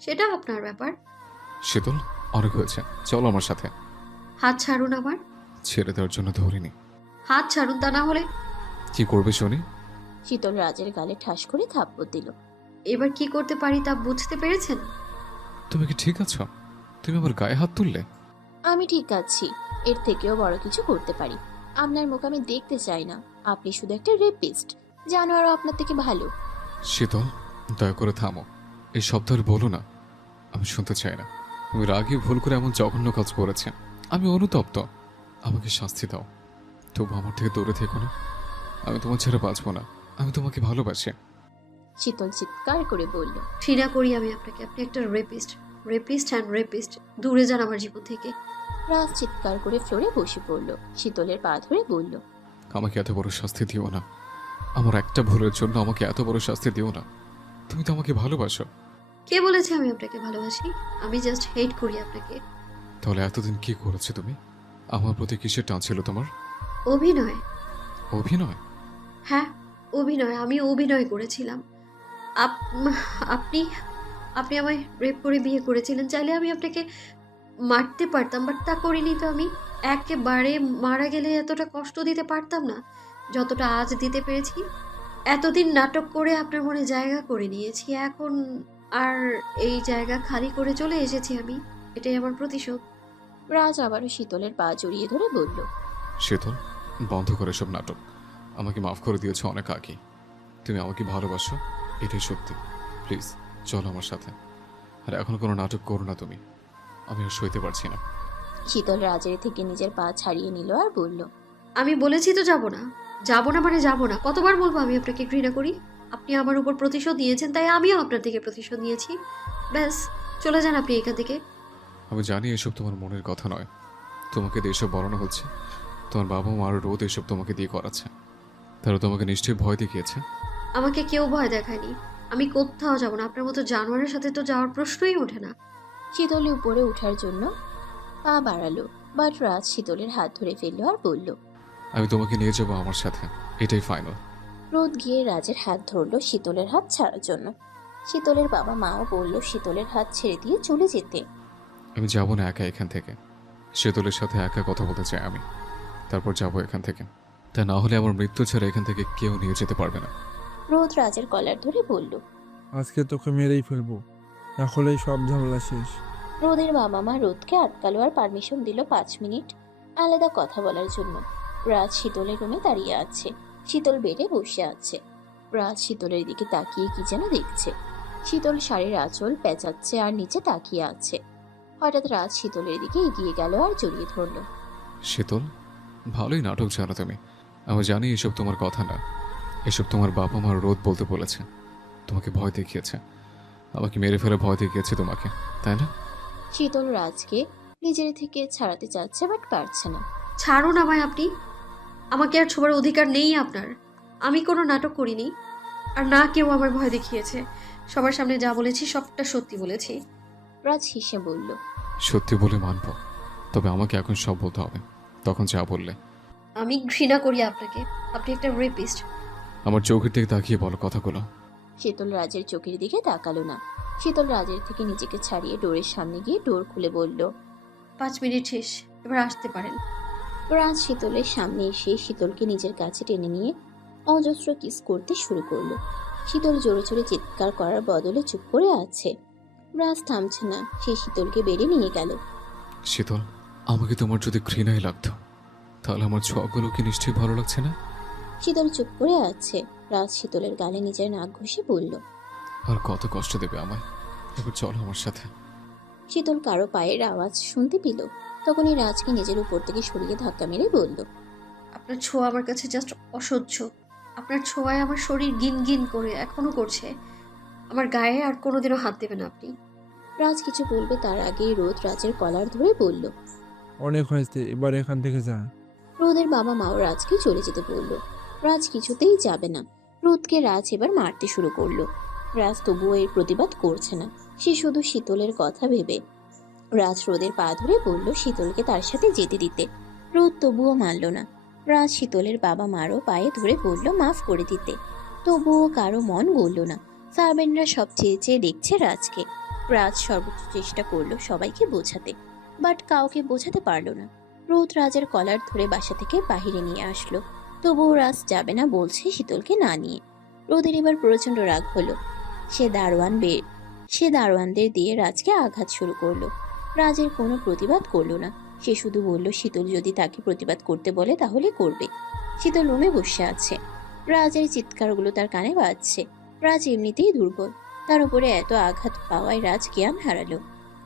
সেটা আপনার ব্যাপার। শীতল, অনেক হয়েছে, চলো আমার সাথে। হাত ছাড়ুন আমার। ছেড়ে দেওয়ার জন্য ধরিনি। হাত ছাড়ুন, তা না হলে। কি করবে শুনি? শীতল রাজের গালে ঠাস করে থাপ্পড় দিল। এবার কি করতে পারি তা বুঝতে পেরেছেন? তুমি কি ঠিক আছো? তুমি আমার গায়ে হাত তুললে। আমি ঠিক আছি, এর থেকেও বড় কিছু করতে পারি। আপনার মুখ আমি দেখতে চাই না। আপনি শুধু একটা রেপিস্ট। জানোয়ারও আপনার থেকে ভালো। শীতল, দয়া করে থামো। এই শব্দ আর বলো না, আমি শুনতে চাই না। তুমি রাগে ভুল করে এমন জঘন্য কাজ করেছে, আমি অনুতপ্ত। আমাকে শাস্তি দাও, তবু আমার থেকে দূরে থেকো না। আমি তোমার ছেড়ে বাঁচবো না, আমি তোমাকে ভালোবাসি। শীতল চিৎকার করে বলল। ঘৃণা করি আমি আপনাকে। আপনি একটা রেপিস্ট, রেপিস্ট অ্যান্ড রেপিস্ট। দূরে যান আমার জীবন থেকে। রাজ চিৎকার করে ফ্লোরে বসে পড়ল। শীতলের পা ধরে বলল। আমাকে এত বড় শাস্তি দিও না। আমার একটা ভুলের জন্য আমাকে এত বড় শাস্তি দিও না। তুমি তো আমাকে ভালোবাসো। কে বলেছে আমি আপনাকে ভালোবাসি? আমি জাস্ট হেট করি আপনাকে। তাহলে এতদিন কি করেছে তুমি? আমার প্রতি কিসের টান ছিল তোমার? অভিনয়। অভিনয়? হ্যাঁ, অভিনয়। আমি অভিনয় করেছিলাম। আপ- আপনি আপনি আমায় রেপ করে বিয়ে করেছিলেন। চাইলে আমি আপনাকে মারতে পারতাম, বাট তা করিনি তো আমি। একেবারে মারা গেলে এতটা কষ্ট দিতে পারতাম না যতটা আজ দিতে পেরেছি। এতদিন নাটক করে আপনার মনে জায়গা করে নিয়েছি, এখন আর এই জায়গা খালি করে চলে এসেছি আমি। এটাই আমার প্রতিশোধ। রাজ আবারও শীতলের পা জড়িয়ে ধরে বলল। শীতল, বন্ধ করে সব নাটক। আমাকে মাফ করে দিয়েছো অনেক আগে। তুমি আমাকে ভালোবাসো, এটাই সত্যি। প্লিজ চলো আমার সাথে। আর এখন কোনো নাটক করো না তুমি। আমি আর সইতে পারছি না। শীতল রাজের থেকে নিজের পা ছাড়িয়ে নিল আর বলল। আমি বলেছি তো যাব না। যাব না মানে যাব না। কতবার বলবো আমি আপনাকে ঘৃণা করি? আপনি আমার উপর প্রতিশোধ নিয়েছেন, তাই আমিও আপনার থেকে প্রতিশোধ নিয়েছি। ব্যাস, চলে যান আপনি এখান থেকে। আমি জানি এসব তোমার মনের কথা নয়। তোমাকে দিয়ে এসব বলানো হচ্ছে। তোমার বাবা মা আরও রোদ এসব তোমাকে দিয়ে করাচ্ছে। তারা তোমাকে নিশ্চয়ই ভয় দেখিয়েছে। আমাকে কেউ ভয় দেখায়নি। আমি কোথাও যাব না। আপনার মতো জানোয়ারের সাথে তো যাওয়ার প্রশ্নই ওঠে না। শীতলে উপরে ওঠার জন্য পা বাড়ালো, বাট রাজ শীতলের হাত ধরে ফেললো আর বলল। আমি তোমাকে নিয়ে যাবো আমার সাথে, এটাই ফাইনাল। রোদ গিয়ে রাজের হাত ধরলো শীতলের হাত ছাড়ার জন্য। শীতলের বাবা মাও বলল শীতলের হাত ছেড়ে দিয়ে চলে যেতে। আমি যাবো না একা এখান থেকে। শীতলের সাথে একা কথা বলতে চাই আমি, তারপর যাবো এখান থেকে। তা না হলে আমার মৃত্যু ছাড়া এখান থেকে কেউ নিয়ে যেতে পারবে না। রোদ রাজের কলার ধরে বলল। আজকে তোকে মেরেই ফেলবো, তাহলেই সব ঝামেলা শেষ। রোদের বাবা মা রোদকে আটকালো আর পারমিশন দিল 5 মিনিট আলাদা কথা বলার জন্য। রাজ শীতলের রুমে দাঁড়িয়ে আছে। শীতল বেডে বসে আছে। রাজ শীতলের দিকে তাকিয়ে কি যেন দেখছে। শীতল শাড়ির আঁচল পেঁচাচ্ছে আর নিচে তাকিয়ে আছে। হঠাৎ রাজ শীতলের দিকে এগিয়ে গেল আর জড়িয়ে ধরল। শীতল, ভালোই নাটক জানো তুমি। আমি জানি এসব তোমার কথা না। এসব তোমার বাবা মার রোদ বলতে বলেছে। তোমাকে ভয় দেখিয়েছে, আমাকে মেরে ফেলে ভয় দেখিয়েছে তোমাকে, তাই না? শীতল রাজকে নিজের থেকে ছাড়াতে চাচ্ছে বাট পারছে না। ছাড়ুন আমায় আপনি। আমাকে আর ছোঁয়ার অধিকার নেই আপনার। আমি কোনো নাটক করিনি, আর না কেউ আমার ভয় দেখিয়েছে। সবার সামনে যা বলেছি সবটা সত্যি বলেছি। রাজ হেসে বলল। সত্যি বলে মানব, তবে আমাকে এখন সব বলতে হবে। তখন যা বললে। আমি ঘৃণা করি আপনাকে। আপনি একটা রেপিস্ট। আমার চোখের দিকে তাকিয়ে বলো কথাগুলো। শীতল রাজের চোখের দিকে তাকালো না। শীতল রাজের থেকে নিজেকে ছাড়িয়ে ডোরের সামনে গিয়ে ডোর খুলে বলল। 5 মিনিট শেষ, এবার আসতে পারেন। রাজ শীতলের সামনে এসে শীতলকে নিজের কাছে টেনে নিয়ে অজস্র কিস করতে শুরু করলো। শীতল জোরে জোরে চিৎকার করার বদলে চুপ করে আছে। রাজ থামছে না, সে শীতলকে বেড়ে নিয়ে গেল। শীতল, আমাকে তোমার যদি ঘৃণাই লাগতো, তাহলে আমার ছোঁয়াগুলোকে নিশ্চয়ই ভালো লাগছে না। শীতল চুপ করে আছে। রাজ শীতলের গালে নিজের নাক ঘষে বলল। আর কত কষ্ট দেবে আমায়? এবার চলো আমার সাথে। শীতল কারো পায়ের আওয়াজ শুনতে পেল। তখনই রাজকে নিজের উপর থেকে সরিয়ে ধাক্কা মেরে বলল। আপনার ছোঁয়া আমার কাছে জাস্ট অসহ্য। আপনার ছোঁয়ায় আমার শরীর গিন গিন করে এখনো করছে। আমার গায়ে আর কোনোদিনও হাত দেবেন আপনি। রাজ কিছু বলবে তার আগেই রোদ রাজের কলার ধরে বলল। অনেক হয়েছে, এবার এখান থেকে যা। রোদের বাবা মাও রাজকে চলে যেতে বলল। রাজ কিছুতেই যাবে না। রোদকে রাজ এবার মারতে শুরু করলো। রাজ তবুও এর প্রতিবাদ করছে না। সে শুধু শীতলের কথা ভেবে। রাজ রোদের পা ধরে বলল শীতলকে তার সাথে যেতে দিতে। রোদ তবুও মানল না। রাজ শীতলের বাবা মারও পায়ে ধরে বলল মাফ করে দিতে। তবুও কারো মন গলল না। সার্ভেন্টরা সব চেয়ে চেয়ে দেখছে রাজকে। রাজ সর্বোচ্চ চেষ্টা করলো সবাইকে বোঝাতে, বাট কাউকে বোঝাতে পারলো না। রোদ রাজের কলার ধরে বাসা থেকে বাহিরে নিয়ে আসলো, তবুও রাজ যাবে না বলছে শীতলকে না নিয়ে। রোদের এবার প্রচন্ড রাগ হলো। সে দারোয়ানদের দিয়ে রাজকে আঘাত শুরু করলো। রাজের কোনো প্রতিবাদ করলো না। সে শুধু বলল শীতল যদি তাকে প্রতিবাদ করতে বলে তাহলে করবে। শীতল রুমে বসে আছে, রাজের চিৎকারগুলো তার কানে বাজছে। রাজ এমনিতেই দুর্বল, তার উপরে এত আঘাত পাওয়ায় রাজ জ্ঞান হারালো।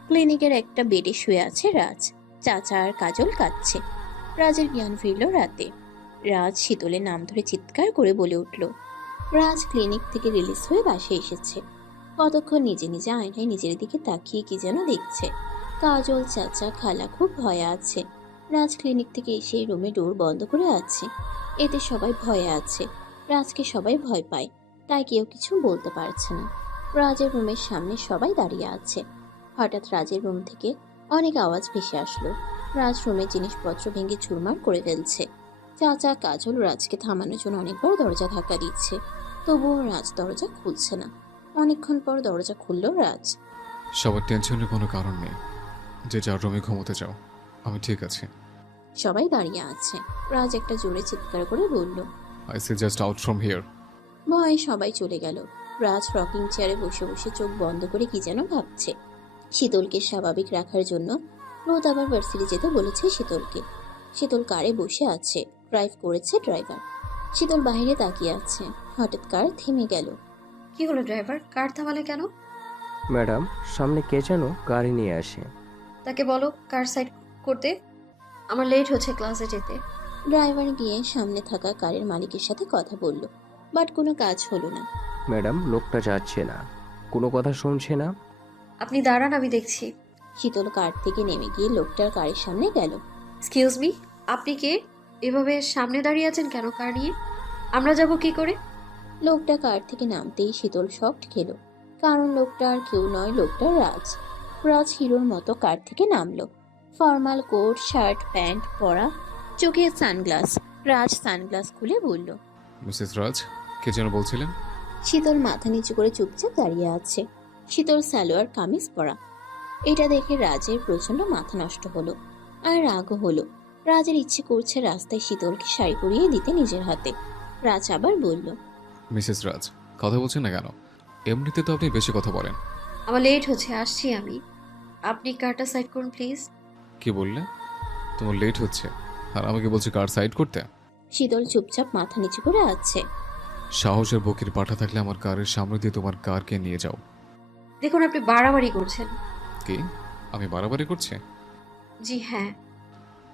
ক্লিনিকের একটা বেডে শুয়ে আছে রাজ, চাচা আর কাজল কাঁদছে। রাজের জ্ঞান ফিরল রাতে। রাজ শীতলের নাম ধরে চিৎকার করে বলে উঠল। রাজ ক্লিনিক থেকে রিলিজ হয়ে বাসায় এসেছে। কতক্ষণ নিজে নিজে আয়নায় নিজের দিকে তাকিয়ে কি যেন দেখছে। কাজল, চাচা, খালা খুব ভয়ে আছে। রাজ ক্লিনিক থেকে এসে রুমে ডোর বন্ধ করে আছে। এতে সবাই ভয়ে আছে। রাজকে সবাই ভয় পায়, তাই কেউ কিছু বলতে পারছে না। রাজের রুমের সামনে সবাই দাঁড়িয়ে আছে। হঠাৎ রাজের রুম থেকে অনেক আওয়াজ ভেসে আসলো। রাজ রুমের জিনিসপত্র ভেঙে চুরমার করে ফেলছে। চাচা, কাজল রাজকে থামানোর জন্য অনেকবার দরজা ধাক্কা দিচ্ছে, তবুও রাজ দরজা খুলছে না। অনেকক্ষণ পর দরজা খুলল রাজ। সবার টেনশনের কোনো কারণ নেই, যে যার রুমে ঘুমোতে যাও, আমি ঠিক আছি। সবাই দাঁড়িয়ে আছে। রাজ একটা জোরে চিৎকার করে বলল। I see just out from here. ভয়ে সবাই চলে গেল। রাজ রকিং চেয়ারে বসে বসে চোখ বন্ধ করে কি যেন ভাবছে। শীতলকে স্বাভাবিক রাখার জন্য রোদ আবার ভার্সিটি যেতে বলেছে শীতলকে। শীতল কারে বসে আছে, ড্রাইভ করেছে ড্রাইভার। শীতল বাইরে তাকিয়ে আছে। হঠাৎ কার থেমে গেল। কি হলো ড্রাইভার, কার থামালে কেন? ম্যাডাম, সামনে কে যেন গাড়ি নিয়ে আসে। তাকে বলো কার সাইড করতে, আমার লেট হচ্ছে ক্লাসে যেতে। ড্রাইভার গিয়ে সামনে থাকা কারের মালিকের সাথে কথা বলল, বাট কোনো কাজ হলো না। ম্যাডাম, লোকটা যাচ্ছে না, কোনো কথা শুনছে না। আপনি দাঁড়ান, আমি দেখছি। শীতল কার থেকে নেমে গিয়ে লোকটার কারের সামনে গেল। এক্সকিউজ মি, আপনি কে? এভাবে সামনে দাঁড়িয়ে আছেন কেন কার নিয়ে? আমরা যাব কি করে? লোকটা কার থেকে নামতেই শীতল শকড খেল, কারণ লোকটা আর কেউ নয়, লোকটা রাজ। রাজ হিরোর মতো কার থেকে নামলো। ফর্মাল কোট, শার্ট, প্যান্ট পরা, চোখে সানগ্লাস। রাজ সানগ্লাস খুলে বলল। মিসেস রাজ, কে যেন বলছিলেন? শীতল মাথা নিচু করে চুপচাপ দাঁড়িয়ে আছে। শীতল সালোয়ার কামিজ পরা। এটা দেখে রাজের প্রচন্ড মাথা নষ্ট হলো, আর রাগও হলো। রাজের ইচ্ছে করছে রাস্তায় শীতলকে শাড়ি পরিয়ে দিতে নিজের হাতে। রাজ আবার বলল। মিসেস রাজ, কথা বলছেন না কেন? এমনিতে তো আপনি বেশি কথা বলেন। আমার লেট হচ্ছে, আসছি আমি। আপনি কারটা সাইড করুন প্লিজ। কি বললে? তোমার লেট হচ্ছে আর আমাকে বলছে কার সাইড করতে? শীতল চুপচাপ মাথা নিচু করে আছে। সাহসের বকির পাঠা থাকলে আমার কারের সামনে দিয়ে তোমার কারকে নিয়ে যাও। দেখুন আপনি বাড়াবাড়ি করছেন। কি? আমি বাড়াবাড়ি করছি? জি হ্যাঁ।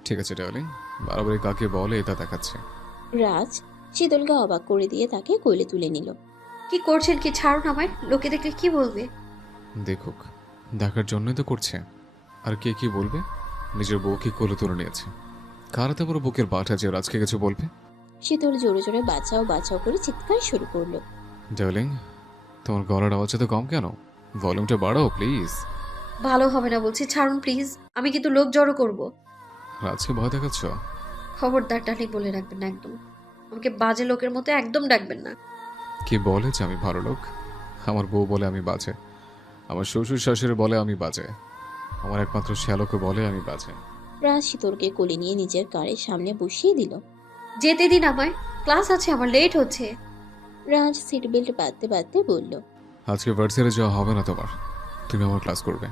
ঠিক আছে ডার্লিং, বাড়াবাড়ি কাকে বলে এটা দেখাচ্ছে। রাজ শীতলকে অবাক করে দিয়ে তাকে কোলে তুলে নিল। কি করছেন কি? ছাড়ুন আমায়, লোকে দেখলে কি বলবে? দেখুক, দেখার জন্যই তো করছে। আর কে কি বলবে? নিজের বউকে কোলে তুলে নিয়েছে, কারাতে বড় বুকের বাটা যে রাজকে কিছু বলবে? শীতল জোরে জোরে বাঁচাও বাঁচাও করে চিৎকার শুরু করলো। ডার্লিং, তোমার গলার আওয়াজ তো কম কেন? ভলিউমটা বাড়াও প্লিজ। ভালো হবে না বলছি, ছাড়ুন প্লিজ। আমি কিন্তু লোক জড়ো করব। রাজকে ভয় দেখাচ্ছ? খবরদার ডালি বলে রাখবেন না একদম। আমাকে বাজে লোকের মতো একদম ডাকবেন না। কি বলে যে আমি ভালো লোক? আমার বউ বলে আমি বাজে, আমার শ্বশুর শাশুড়ি বলে আমি বাজে, আমার একমাত্র শ্যালকে বলে আমি বাজে। রাজ শীতলকে কোলে নিয়ে নিজের কারের সামনে বসিয়ে দিল। যেতে দিন আমায়, ক্লাস আছে, আমার লেট হচ্ছে। রাজ সিট বেল্ট বাঁধতে বাঁধতে বলল। আজকে ভার্সিটি যাওয়া হবে না তোমার, তুমি আমার ক্লাস করবে।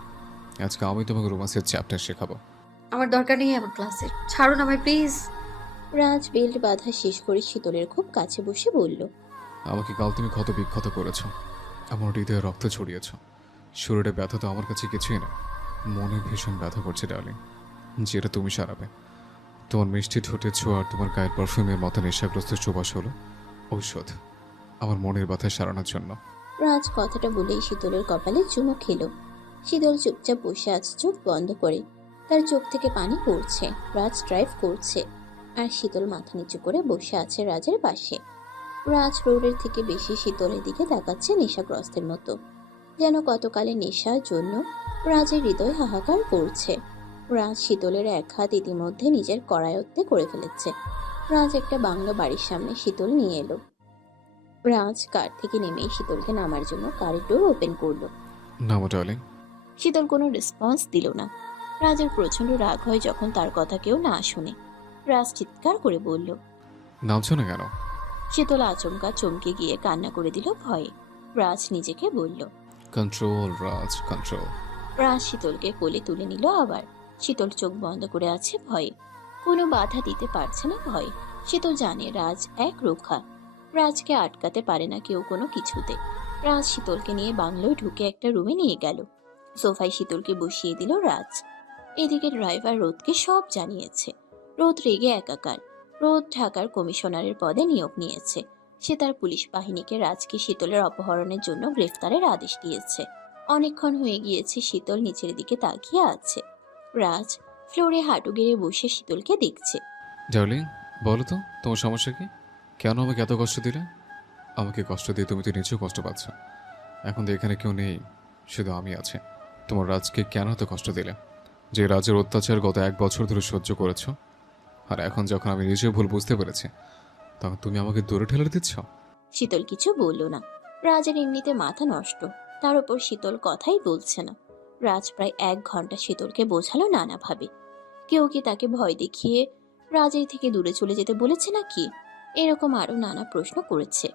আজকে আমি তোমাকে রোমান্সের চ্যাপ্টার শেখাবো। আমার দরকার নেই আমার ক্লাসের, ছাড়ুন আমায় প্লিজ। রাজ বেল্ট বাঁধা শেষ করে শীতলের খুব কাছে বসে বলল। আমাকে কাল তুমি ক্ষত বিক্ষত করেছ, আমার হৃদয়ে রক্ত ছড়িয়েছ। শরীরে ব্যথা তো আমার কাছে কিছুই না, মনে ভীষণ ব্যথা করছে ডার্লিং, যেটা তুমি সারাবে। তোমার মিষ্টি ঠোঁটের ছোঁয়া আর তোমার গায়ের পারফিউমের মতো নেশাগ্রস্ত সুবাস হলো ঔষধ আমার মনের ব্যথা সারানোর জন্য। রাজ কথাটা বলেই শীতলের কপালে চুমু খেল। শীতল চুপচাপ বসে আছে চোখ বন্ধ করে, তার চোখ থেকে পানি পড়ছে। রাজ ড্রাইভ করছে, আর শীতল মাথা নিচু করে বসে আছে রাজের পাশে। রাজ রোডের থেকে বেশি শীতলের দিকে তাকাচ্ছে নেশাগ্রস্তের মতো, যেন কতকালে নেশার জন্য রাজের হৃদয় হাহাকার করছে। রাজ শীতলের এক হাত ইতিমধ্যে নিজের করায়ত্তে করে ফেলেছে। রাজ একটা বাংলো বাড়ির সামনে শীতল নিয়ে এলো। রাজ কার থেকে নেমে শীতলকে নামার জন্য কারের ডোর ওপেন করলো। নামো ডার্লিং। শীতল কোনো রেসপন্স দিল না। রাজের প্রচন্ড রাগ হয় যখন তার কথা কেউ না শুনে। রাজ চিৎকার করে বলল। নামছো না কেন? শীতল আচমকা চমকে গিয়ে কান্না করে দিল ভয়ে। রাজ নিজেকে বলল। কন্ট্রোল রাজ, কন্ট্রোল। রাজ শীতলকে কোলে তুলে নিল আবার। শীতল চোখ বন্ধ করে আছে ভয়ে। কোনো বাধা দিতে পারছে না ভয়ে। শীতল জানে রাজ এক রক্ষা। রাজকে আটকাতে পারে না কেউ কোনো কিছুতে। রাজ শীতলকে নিয়ে বাংলোয় ঢুকে একটা রুমে নিয়ে গেল। সোফায় শীতলকে বসিয়ে দিল রাজ। এদিকে ড্রাইভার রোদকে সব জানিয়েছে। রোদ রেগে একাকার। রোদ ঢাকার কমিশনারের পদে নিয়োগ নিয়েছে। সে তার পুলিশ বাহিনীকে রাজকে শীতলের অপহরণের জন্য গ্রেফতারের আদেশ দিয়েছে। অনেকক্ষণ হয়ে গিয়েছে শীতল নিচের দিকে তাকিয়ে আছে। রাজ ফ্লোরে হাঁটু গেড়ে বসে শীতলকে দেখছে। ডার্লিং, বলো তো তোমার সমস্যা কি? কেন আমাকে এত কষ্ট দিলে? আমাকে কষ্ট দিয়ে তুমি তো নিজেও কষ্ট পাচ্ছ। এখন তো এখানে কেউ নেই, শুধু আমি আছি। তোমার রাজকে কেন এত কষ্ট দিলে? যে রাজের অত্যাচার গত 1 বছর ধরে সহ্য করেছো, আর এখন যখন আমি নিজেও ভুল বুঝতে পেরেছি, তখন তুমি আমাকে দূরে ঠেলে দিচ্ছ। শীতল কিছু বলল না। রাজের এমনিতে মাথা নষ্ট, তার উপর শীতল কথাই বলছে না। রাজ প্রায় 1 ঘন্টা শীতলকে বোঝালো নানাভাবে। কেউ কি তাকে ভয় দেখিয়ে রাজের থেকে দূরে চলে যেতে বলেছে নাকি? এরকম আরো নানা প্রশ্ন করেছে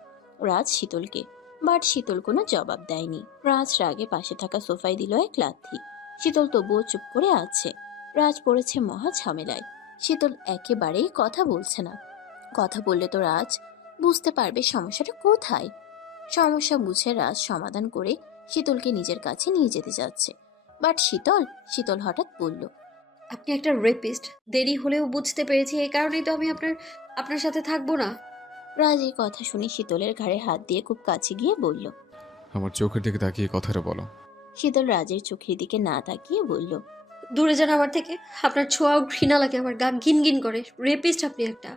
রাজ শীতলকে, বাট শীতল কোনো জবাব দেয়নি। রাজ রাগে পাশে থাকা সোফায় দিল এক লাথি। শীতল তবুও চুপ করে আছে। রাজ পড়েছে মহা ঝামেলায়। শীতল একেবারেই কথা বলছে না। কথা বললে তো রাজ বুঝতে পারবে সমস্যাটা কোথায়। সমস্যা বুঝে রাজ সমাধান করে শীতলকে নিজের কাছে নিয়ে যেতে যাচ্ছে। বাট শীতল হঠাৎ বলল। আপনি একটা রেপিস্ট। দেরি হলেও বুঝতে পেরেছি, এই কারণেই তো আমি আপনার সাথে থাকবো না। রাজ এই কথা শুনে শীতলের ঘাড়ে হাত দিয়ে খুব কাছে গিয়ে বলল। আমার চোখের দিকে তাকিয়ে কথাটা বলো। শীতল রাজের চোখের দিকে না তাকিয়ে বলল। দূরে যান আমার থেকে। আপনার ছোঁয়াও ঘৃণা লাগে, আমার গা ঘিন ঘিন করে। রেপিস্ট আপনি একটা।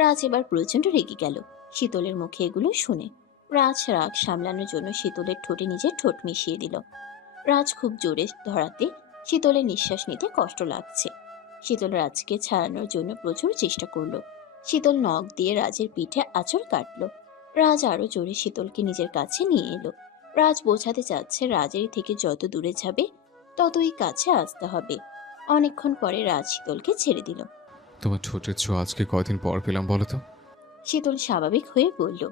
রাজ এবার প্রচন্ড রেগে গেল শীতলের মুখে এগুলো শুনে। রাজ রাগ সামলানোর জন্য শীতলের ঠোঁটে নিজের ঠোঁট মিশিয়ে দিল। রাজ খুব জোরে ধরাতে শীতলের নিঃশ্বাস নিতে কষ্ট লাগছে। শীতল রাজকে ছাড়ানোর জন্য প্রচুর চেষ্টা করলো। শীতল নখ দিয়ে রাজের পিঠে আঁচড় কাটলো। রাজ আরো জোরে শীতলকে নিজের কাছে নিয়ে এলো। রাজ বোঝাতে চাচ্ছে রাজের থেকে যত দূরে যাবে ততই কাছে আসতে হবে। অনেকক্ষণ পরে রাজ শীতলকে ছেড়ে দিল। তোমার ঠোঁটের ছোঁয়া আজকে কয়দিন পর পেলাম বলো তো? শীতল স্বাভাবিক হয়ে বলল।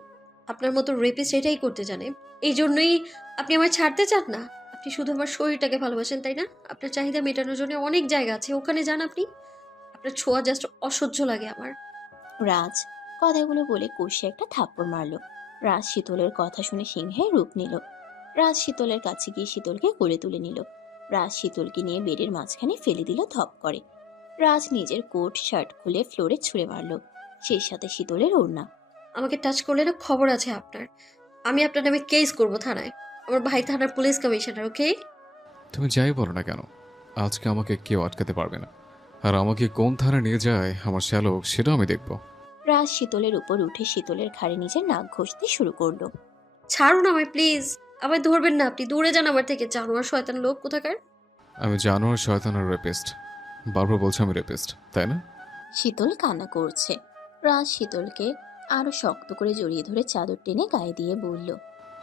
আপনার মতো রেপিস্ট এটাই করতে জানে। এই জন্যই আপনি আমায় ছাড়তে চান না। আপনি শুধু আমার শরীরটাকে ভালোবাসেন, তাই না? আপনার চাহিদা মেটানোর জন্য অনেক জায়গা আছে, ওখানে যান আপনি। আপনার ছোঁয়া জাস্ট অসহ্য লাগে আমার। রাজ কথাগুলো বলে কষে একটা থাপ্পড় মারল। রাজ শীতলের কথা শুনে সিংহের রূপ নিল। রাজ শীতলের কাছে গিয়ে শীতলকে কোলে তুলে নিল। রাজ শীতলকে নিয়ে বেডের মাঝখানে ফেলে দিল ধপ করে। রাজ নিজের কোট শার্ট খুলে ফ্লোরে ছুঁড়ে মারল, সেই সাথে শীতলের ওড়না। আমাকে টাচ করলে না খবর আছে আপনার। আমি আপনার নামে কেস করব থানায়। আমার ভাই থানার পুলিশ কমিশনার, ওকে? তুমি যাই বলো না কেন, আজকে আমাকে কেউ আটকাতে পারবে না। আর আমাকে কোন থানায় নিয়ে যায় আমার শ্যালক, সেটাও আমি দেখব। রাজ শীতলের উপর উঠে শীতলের ঘাড়ে নিজের নাক ঘষতে শুরু করলো। ছাড়ুন আমায় প্লিজ। আমায় ধরবেন না আপনি। দূরে যান আমার থেকে, জানোয়ার শয়তান লোক কোথাকার। আমি জানোয়ার, শয়তান আর রেপিস্ট? বারবার বলছো আমি রেপিস্ট, তাই না? শীতল কান্না করছে। রাজ শীতলকে আরো শক্ত করে জড়িয়ে ধরে চাদর টেনে গায়ে দিয়ে বলল।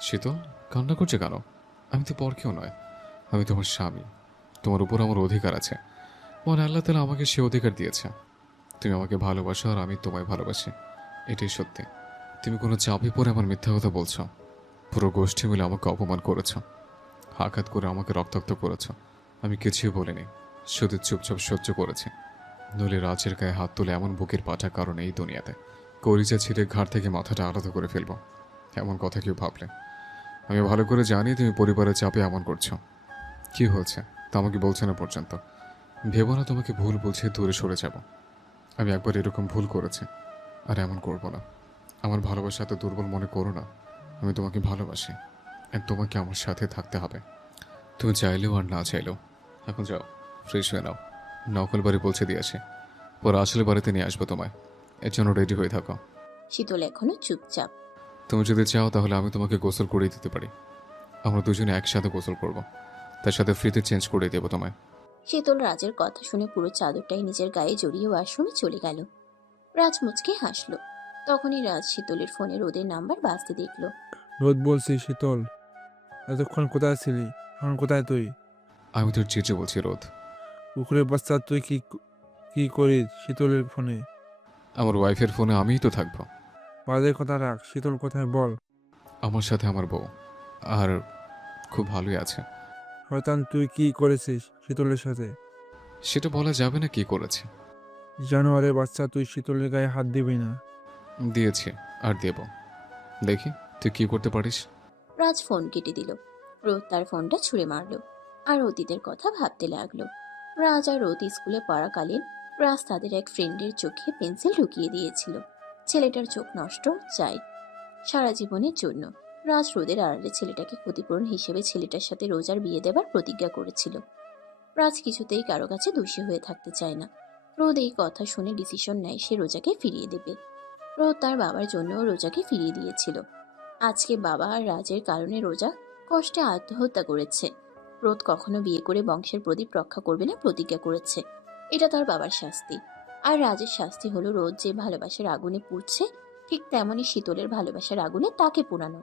শীতল, কান্না করছে কেন? আমি তো পর কেউ নয়, আমি তোমার স্বামী। তোমার উপর আমার অধিকার আছে। মনে আল্লাহ তাআলা আমাকে সে অধিকার দিয়েছে। তুমি আমাকে ভালোবাসো আর আমি তোমায় ভালোবাসি, এটাই সত্যি। তুমি কোনো চাপে পড়ে আমার মিথ্যা কথা বলছো। পুরো গোষ্ঠী মিলে আমাকে অপমান করেছ, আঘাত করে আমাকে রক্তাক্ত করেছ। আমি কিছুই বলিনি, শুধু চুপচাপ সহ্য করেছি। নইলে রাজের গায়ে হাত তুলে এমন বুকের পাঠা কারণ এই দুনিয়াতে কলিজা ছিঁড়ে ঘাড় থেকে মাথাটা আলাদা করে ফেলবো, এমন কথা কেউ ভাবলে? আমি ভালো করে জানি তুমি পরিবারের চাপে এমন করছো। কি হয়েছে তা আমাকে বলছে না পর্যন্ত। ভেবো না তোমাকে ভুল বলছে দূরে সরে যাব। আমি একবার এরকম ভুল করেছি, আর এমন করব না। আমার ভালোবাসা এত দুর্বল মনে করো না। আমি তোমাকে ভালোবাসি, আর তোমাকে আমার সাথে থাকতে হবে, তুমি চাইলেও আর না চাইলেও। এখন যাও, ফ্রেশ হয়ে নাও। নকল বাড়ি পৌঁছে দিয়ে আসে, পরে আসলে বাড়িতে নিয়ে আসবো তোমায়। এর জন্য রেডি হয়ে থাকো। শীতল এখনো চুপচাপ। তুমি যদি চাও তাহলে আমি তোমাকে গোসল করিয়ে দিতে পারি। আমরা দুজনে একসাথে গোসল করব, তার সাথে ফ্রিতে চেঞ্জ করে দেবো তোমায়। শীতল রাজের কথা শুনে পুরো চাদরটাই নিজের গায়ে জড়িয়ে ওয়াশরুমে চলে গেল। রাজ মুচকে হাসলো। তখনই রাজ শীতলের ফোনে রোদের নাম্বার বাজতে দেখলো। রোদ বলছি, শীতল এতক্ষণ কোথায় ছিলি? এখন কোথায় তুই? আমি তোর চেঁচে বলছি রোদ। কুকুরের বাচ্চা তুই কি করিস শীতলের ফোনে? আমার ওয়াইফের ফোনে আমিই তো থাকবো। বাজে কথা রাখ, শীতল কোথায় বল। আমার সাথে আমার বউ, আর খুব ভালোই আছে। শয়তান, তুই কি করেছিস শীতলের সাথে? সেটা বলা যাবে না কি করেছে। জানোয়ারের বাচ্চা, তুই শীতলের গায়ে হাত দিবি না। দিয়েছে, আর দেব। দেখি তুই কি করতে পারিস। রাজ ফোন কেটে দিল। রোদ তার ফোনটা ছুঁড়ে মারল আর অতীতের কথা ভাবতে লাগলো। রাজ আর রোদ স্কুলে পড়াকালীন রাজ তাদের এক ফ্রেন্ডের চোখে পেন্সিল ঢুকিয়ে দিয়েছিল। ছেলেটার চোখ নষ্ট চাই সারা জীবনের জন্য। রাজ রোদের আড়ালে ছেলেটাকে ক্ষতিপূরণ হিসেবে ছেলেটার সাথে রোজার বিয়ে দেবার প্রতিজ্ঞা করেছিল। রাজ কিছুতেই কারো কাছে দোষী হয়ে থাকতে চায় না। রোদ এই কথা শুনে ডিসিশন নেয় সে রোজাকে ফিরিয়ে দেবে। রোদ তার বাবার জন্যও রোজাকে ফিরিয়ে দিয়েছিল। আজকে বাবা আর রাজের কারণে রোজা কষ্টে আত্মহত্যা করেছে। রোদ কখনো বিয়ে করে বংশের প্রদীপ রক্ষা করবে না প্রতিজ্ঞা করেছে। এটা তার বাবার শাস্তি। আর রাজের শাস্তি হলো রোদ যে ভালোবাসার আগুনে পুড়ছে ঠিক তেমনই শীতলের ভালোবাসার আগুনে তাকে পোড়ানো।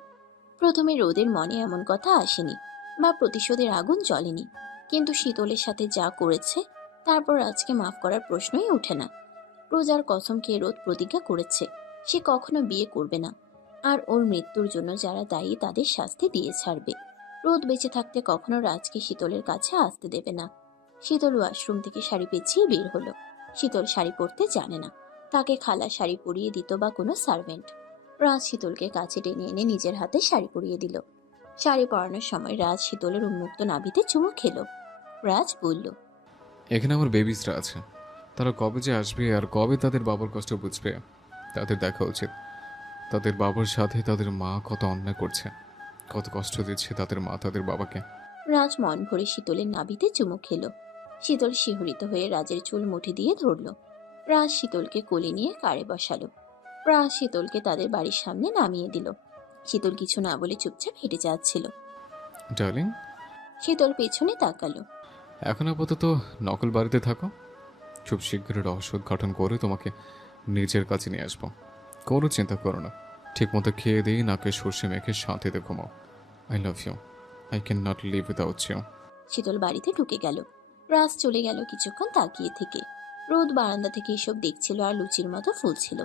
প্রথমে রোদের মনে এমন কথা আসেনি বা প্রতিশোধের আগুন জ্বলেনি, কিন্তু শীতলের সাথে যা করেছে তারপর আজকে মাফ করার প্রশ্নই ওঠে না। রোজার কসম খেয়ে রোদ প্রতিজ্ঞা করেছে সে কখনো বিয়ে করবে না, আর ওর মৃত্যুর জন্য যারা দায়ী তাদের শাস্তি দিয়ে ছাড়বে। রোদ বেঁচে থাকতে কখনো রাজকে শীতলের কাছে আসতে দেবে না। শীতল ওয়াশরুম থেকে শাড়ি পেঁচিয়ে বের হলো। শীতল শাড়ি পরতে জানে না, তাকে খালা শাড়ি পরিয়ে দিত বা কোনো সার্ভেন্ট। রাজ শীতলকে কাছে টেনে এনে নিজের হাতে শাড়ি পরিয়ে দিল। শাড়ি পরানোর সময় রাজ শীতলের উন্মুক্ত নাভিতে চুমু খেলো। রাজ বলল, এখানে আমার বেবিসরা আছে, তারা কবে যে আসবে আর কবে তাদের বাবার কষ্ট বুঝবে তাদের দেখা উচিত। তাদের বাবার সাথে তাদের মা কত অন্যায় করছে, কত কষ্ট দিচ্ছে তাদের মা তাদের বাবাকে। রাজ মন ভরে শীতলের নাভিতে চুমু খেলো। শীতল শিহরিত হয়ে রাজের চুল মুঠি দিয়ে ধরল। রাজ শীতলকে কোলে নিয়ে কারে বসালো। রাজ শীতলকে তাদের বাড়ির সামনে নামিয়ে দিল। শীতল কিছু না বলে চুপচাপ হেঁটে যাচ্ছিল। ডার্লিং, শীতল পেছনে তাকালো। এখন আপাতত নকল বাড়িতে থাকো, খুব শীঘ্রই রহস্য উদ্ঘাটন করে তোমাকে নিজের কাছে নিয়ে আসবো। কোনো চিন্তা করো না, ঠিক মতো খেয়ে দিয়ে নাকে সর্ষে মেখে শান্তিতে ঘুমাও। I love you, I can not live without you. শীতল বাড়িতে ঢুকে গেল। রাজ চলে গেল কিছুক্ষণ তাকিয়ে থেকে। রোদ বারান্দা থেকে এসব দেখছিল আর লুচির মতো ফুলছিল।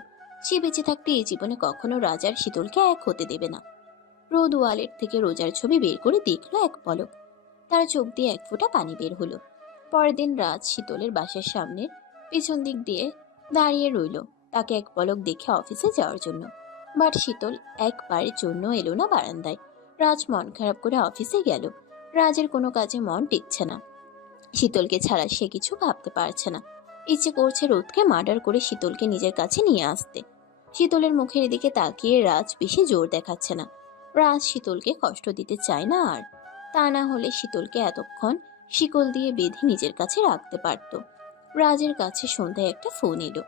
সে বেঁচে থাকতে এই জীবনে কখনো রাজ আর শীতলকে এক হতে দেবে না। রোদ ওয়ালেট থেকে রোজার ছবি বের করে দেখলো এক পলক। তার চোখ দিয়ে এক ফোঁটা পানি বের হলো। পরের দিন রাজ শীতলের বাসার সামনে পিছন দিক দিয়ে দাঁড়িয়ে রইল তাকে এক পলক দেখে অফিসে যাওয়ার জন্য। বাট শীতল একবারের জন্য এলো না বারান্দায়। রাজ মন খারাপ করে অফিসে গেল। রাজের কোনো কাজে মন টিকছে না। শীতলকে ছাড়া সে কিছু ভাবতে পারছে না। ইচ্ছে করছে রোদকে মার্ডার করে শীতলকে নিজের কাছে নিয়ে আসতে। শীতলের মুখের দিকে তাকিয়ে রাজ বেশি জোর দেখাচ্ছে না। রাজ শীতলকে কষ্ট দিতে চায় না, আর তা না হলে শীতলকে এতক্ষণ শিকল দিয়ে বেঁধে নিজের কাছে রাখতে পারত। রাজের কাছে সন্ধ্যায় একটা ফোন এলো।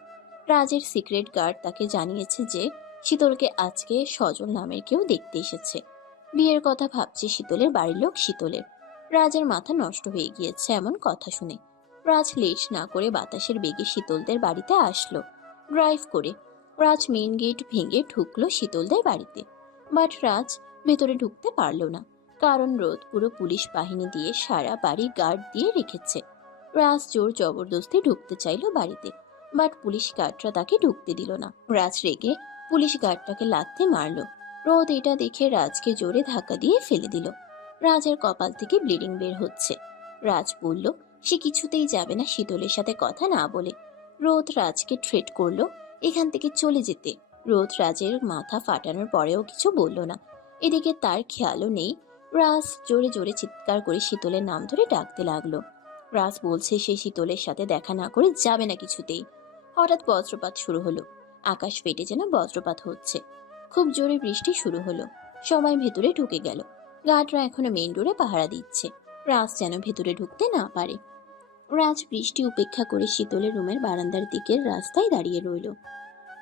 রাজের সিক্রেট গার্ড তাকে জানিয়েছে যে শীতলকে আজকে সজল নামের কেউ দেখতে এসেছে। বিয়ের কথা ভাবছে শীতলের বাড়ির লোক শীতলের। রাজের মাথা নষ্ট হয়ে গিয়েছে এমন কথা শুনে। রাজ লেট না করে বাতাসের বেগে শীতলদের বাড়িতে আসলো ড্রাইভ করে। রাজ মেইন গেট ভেঙে ঢুকলো শীতলদের বাড়িতে। বাট রাজ ভেতরে ঢুকতে পারলো না, কারণ রোদ পুরো পুলিশ বাহিনী দিয়ে সারা বাড়ি গার্ড দিয়ে রেখেছে। রাজ জোর জবরদস্তি ঢুকতে চাইলো বাড়িতে, বাট পুলিশ গার্ডরা তাকে ঢুকতে দিল না। রাজ রেগে পুলিশ গার্ডটাকে লাথি মারলো। রোদ এটা দেখে রাজকে জোরে ধাক্কা দিয়ে ফেলে দিল। রাজের কপাল থেকে ব্লিডিং বের হচ্ছে। রাজ বলল সে কিছুতেই যাবে না শীতলের সাথে কথা না বলে। রোদ রাজকে থ্রেট করলো এখান থেকে চলে যেতে। রোদ রাজের মাথা ফাটানোর পরেও কিছু বলল না। এদিকে তার খেয়ালও নেই। রাজ জোরে জোরে চিৎকার করে শীতলের নাম ধরে ডাকতে লাগলো। রাজ বলছে সে শীতলের সাথে দেখা না করে যাবে না কিছুতেই। হঠাৎ বজ্রপাত শুরু হলো। আকাশ ফেটে যেন বজ্রপাত হচ্ছে। খুব জোরে বৃষ্টি শুরু হলো। সবাই ভেতরে ঢুকে গেল। গার্ডরা এখনো মেইন ডোরে পাহারা দিচ্ছে। রাজ যেন ভেতরে ঢুকতে না পারে। রাজ বৃষ্টি উপেক্ষা করে শীতলের রুমের বারান্দার দিকের রাস্তায় দাঁড়িয়ে রইল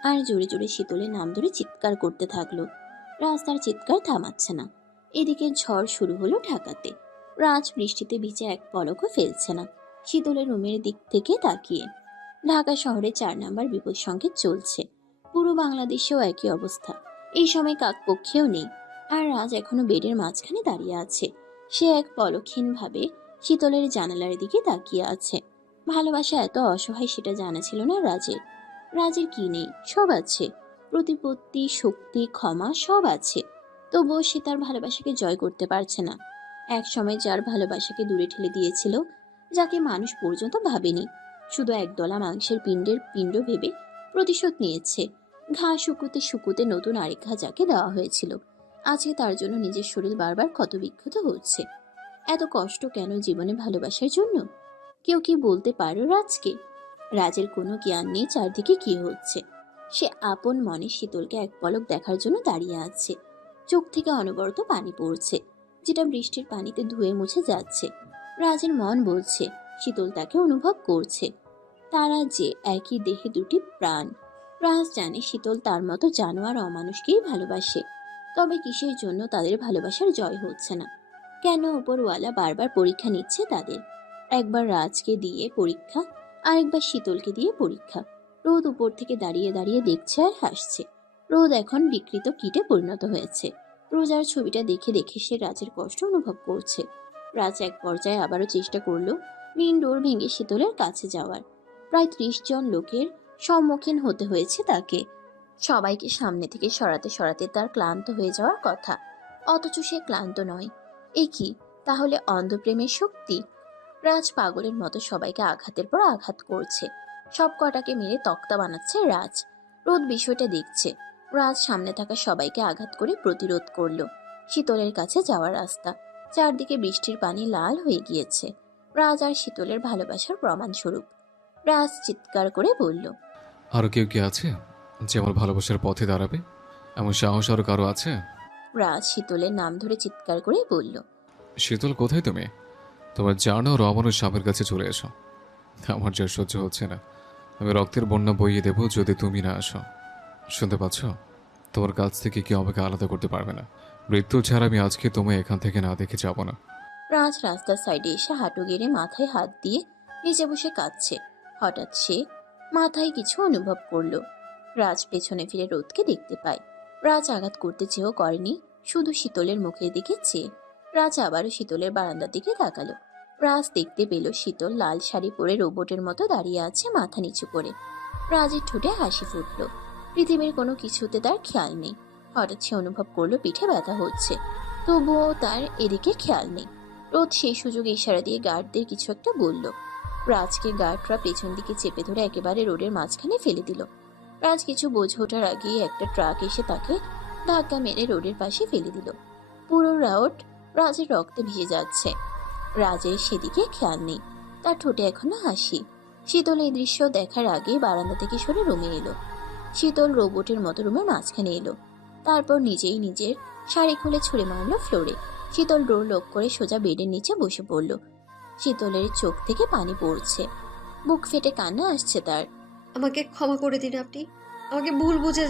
আর জোরে জোরে শীতলের নাম ধরে চিৎকার করতে থাকলো। রাজ তার চিৎকার থামাচ্ছে না। এদিকে ঝড় শুরু হলো ঢাকাতে। রাজ বৃষ্টিতে ভিজে এক পলকও ফেলছে না, শীতলের রুমের দিক থেকে তাকিয়ে। ঢাকা শহরে 4 নাম্বার বিপদ সংকেত চলছে। পুরো বাংলাদেশেও একই অবস্থা। এই সময় কাকপক্ষেও নেই। আর রাজ এখনো বেডের মাঝখানে দাঁড়িয়ে আছে। সে এক পলকহীন ভাবে শীতলের জানালার দিকে তাকিয়ে আছে। ভালোবাসা এত অসহায় সেটা জানা ছিল না রাজের। রাজের কি নেই? সব আছে। প্রতিপত্তি, শক্তি, ক্ষমা সব আছে। তবুও সে তার ভালোবাসাকে জয় করতে পারছে না। এক সময় যার ভালোবাসাকে দূরে ঠেলে দিয়েছিল, যাকে মানুষ পর্যন্ত ভাবেনি, শুধু একদলা মাংসের পিণ্ড ভেবে প্রতিশোধ নিয়েছে। ঘা শুকুতে শুকুতে নতুন আরেক ঘা যাকে দেওয়া হয়েছিল, আজকে তার জন্য নিজের শরীর বারবার ক্ষতবিক্ষত হচ্ছে। এত কষ্ট কেন জীবনে ভালোবাসার জন্য? কেউ কি বলতে পারো রাজকে? রাজের কোনো জ্ঞান নেই চারদিকে কি হচ্ছে। সে আপন মনে শীতলকে এক পলক দেখার জন্য দাঁড়িয়ে আছে। চোখ থেকে অনবরত পানি পড়ছে, যেটা বৃষ্টির পানিতে ধুয়ে মুছে যাচ্ছে। রাজের মন বলছে শীতল তাকে অনুভব করছে। তারা যে একই দেহে দুটি প্রাণ। রাজ জানে শীতল তার মতো জানোয়ার অমানুষকেই ভালোবাসে। তবে কিসের জন্য তাদের ভালোবাসার জয় হচ্ছে না? কেন উপরওয়ালা বারবার পরীক্ষা নিচ্ছে তাদের? একবার রাজকে দিয়ে পরীক্ষা, আরেকবার শীতলকে দিয়ে পরীক্ষা। রোদ উপর থেকে দাঁড়িয়ে দাঁড়িয়ে দেখছে আর হাসছে। রোদ এখন বিকৃত কীটে পরিণত হয়েছে। রোজার ছবিটা দেখে দেখে সে রাজের কষ্ট অনুভব করছে। রাজ এক পর্যায়ে আবারও চেষ্টা করলো মেইন ডোর ভেঙে শীতলের কাছে যাওয়ার। প্রায় 30 জন লোকের সম্মুখীন হতে হয়েছে তাকে। সবাইকে সামনে থেকে সরাতে সরাতে তার ক্লান্ত হয়ে যাওয়ার কথা, অথচ সে ক্লান্ত নয়। এ কি তাহলে অন্ধপ্রেমের শক্তি? রাজ পাগলের মতো সবাইকে আঘাতের পর আঘাত করছে। সব কটাকে মেরে তক্তা বানাচ্ছে রাজ। রোদ বিষয়টা দেখছে। রাজ সামনে থাকা সবাইকে আঘাত করে প্রতিরোধ করলো। শীতলের কাছে যাওয়ার রাস্তা, চারদিকে বৃষ্টির পানি লাল হয়ে গিয়েছে। রাজ আর শীতলের ভালোবাসার প্রমাণস্বরূপ। রাজ চিৎকার করে বলল, আরও কেউ কি আছে যে আমার ভালোবাসার পথে দাঁড়াবে? এমন সাহস আরও কারো আছে? রাজ শীতলের নাম ধরে চিৎকার করে বলল, শীতল, কোথায় তুমি? তোমার জানো রমানুর সাপের কাছে চলে এসো। আমার যা সহ্য হচ্ছে না। আমি রক্তের বন্যা বইয়ে দেবো যদি তুমি না আসো। শুনতে পাচ্ছ? তোমার কাছ থেকে কেউ আমাকে আলাদা করতে পারবে না। মৃত্যু ছাড়া আমি আজকে তোমায় এখান থেকে না দেখে যাব না। রাজ রাস্তার সাইডে এসে হাঁটু গেড়ে মাথায় হাত দিয়ে নিচে বসে কাঁদছে। হঠাৎ সে মাথায় কিছু অনুভব করলো। রাজ পেছনে ফিরে রোদকে দেখতে পায়। রাজ আঘাত করতে চেয়েও করেনি, শুধু শীতলের মুখের দিকে চেয়ে। রাজ আবারও শীতলের বারান্দার দিকে তাকালো। রাজ দেখতে পেল শীতল লাল শাড়ি পরে রোবটের মতো দাঁড়িয়ে আছে মাথা নিচু করে। রাজের ঠোঁটে হাসি ফুটলো। পৃথিবীর কোনো কিছুতে তার খেয়াল নেই। হঠাৎ সে অনুভব করলো পিঠে ব্যথা হচ্ছে, তবুও তার এদিকে খেয়াল নেই। রোদ সেই সুযোগে ইশারা দিয়ে গার্ডদের কিছু একটা বলল। রাজকে গার্ডরা পেছন দিকে চেপে ধরে একেবারে রোডের মাঝখানে ফেলে দিল। রাজ কিছু বোঝে ওঠার আগেই একটা ট্রাক এসে তাকে ধাক্কা মেরে রোডের পাশে ফেলে দিল। পুরো রোড রাজের রক্তে ভিজে যাচ্ছে। রাজের সেদিকে খেয়াল নেই, তার ঠোঁটে এখনো হাসি। শীতল এই দৃশ্য দেখার আগে বারান্দা থেকে সরে রুমে এলো। শীতল রোবটের মতো রুমের মাঝখানে এলো। তারপর নিজেই নিজের শাড়ি খুলে ছুঁড়ে মারলো ফ্লোরে। শীতল ডোর লক করে সোজা বেডের নিচে বসে পড়ল। শীতলের চোখ থেকে পানি পড়ছে, বুক ফেটে কান্না আসছে তার। আমাকে ক্ষমা করে দিন আপনি। আমাকে ভুল বুঝে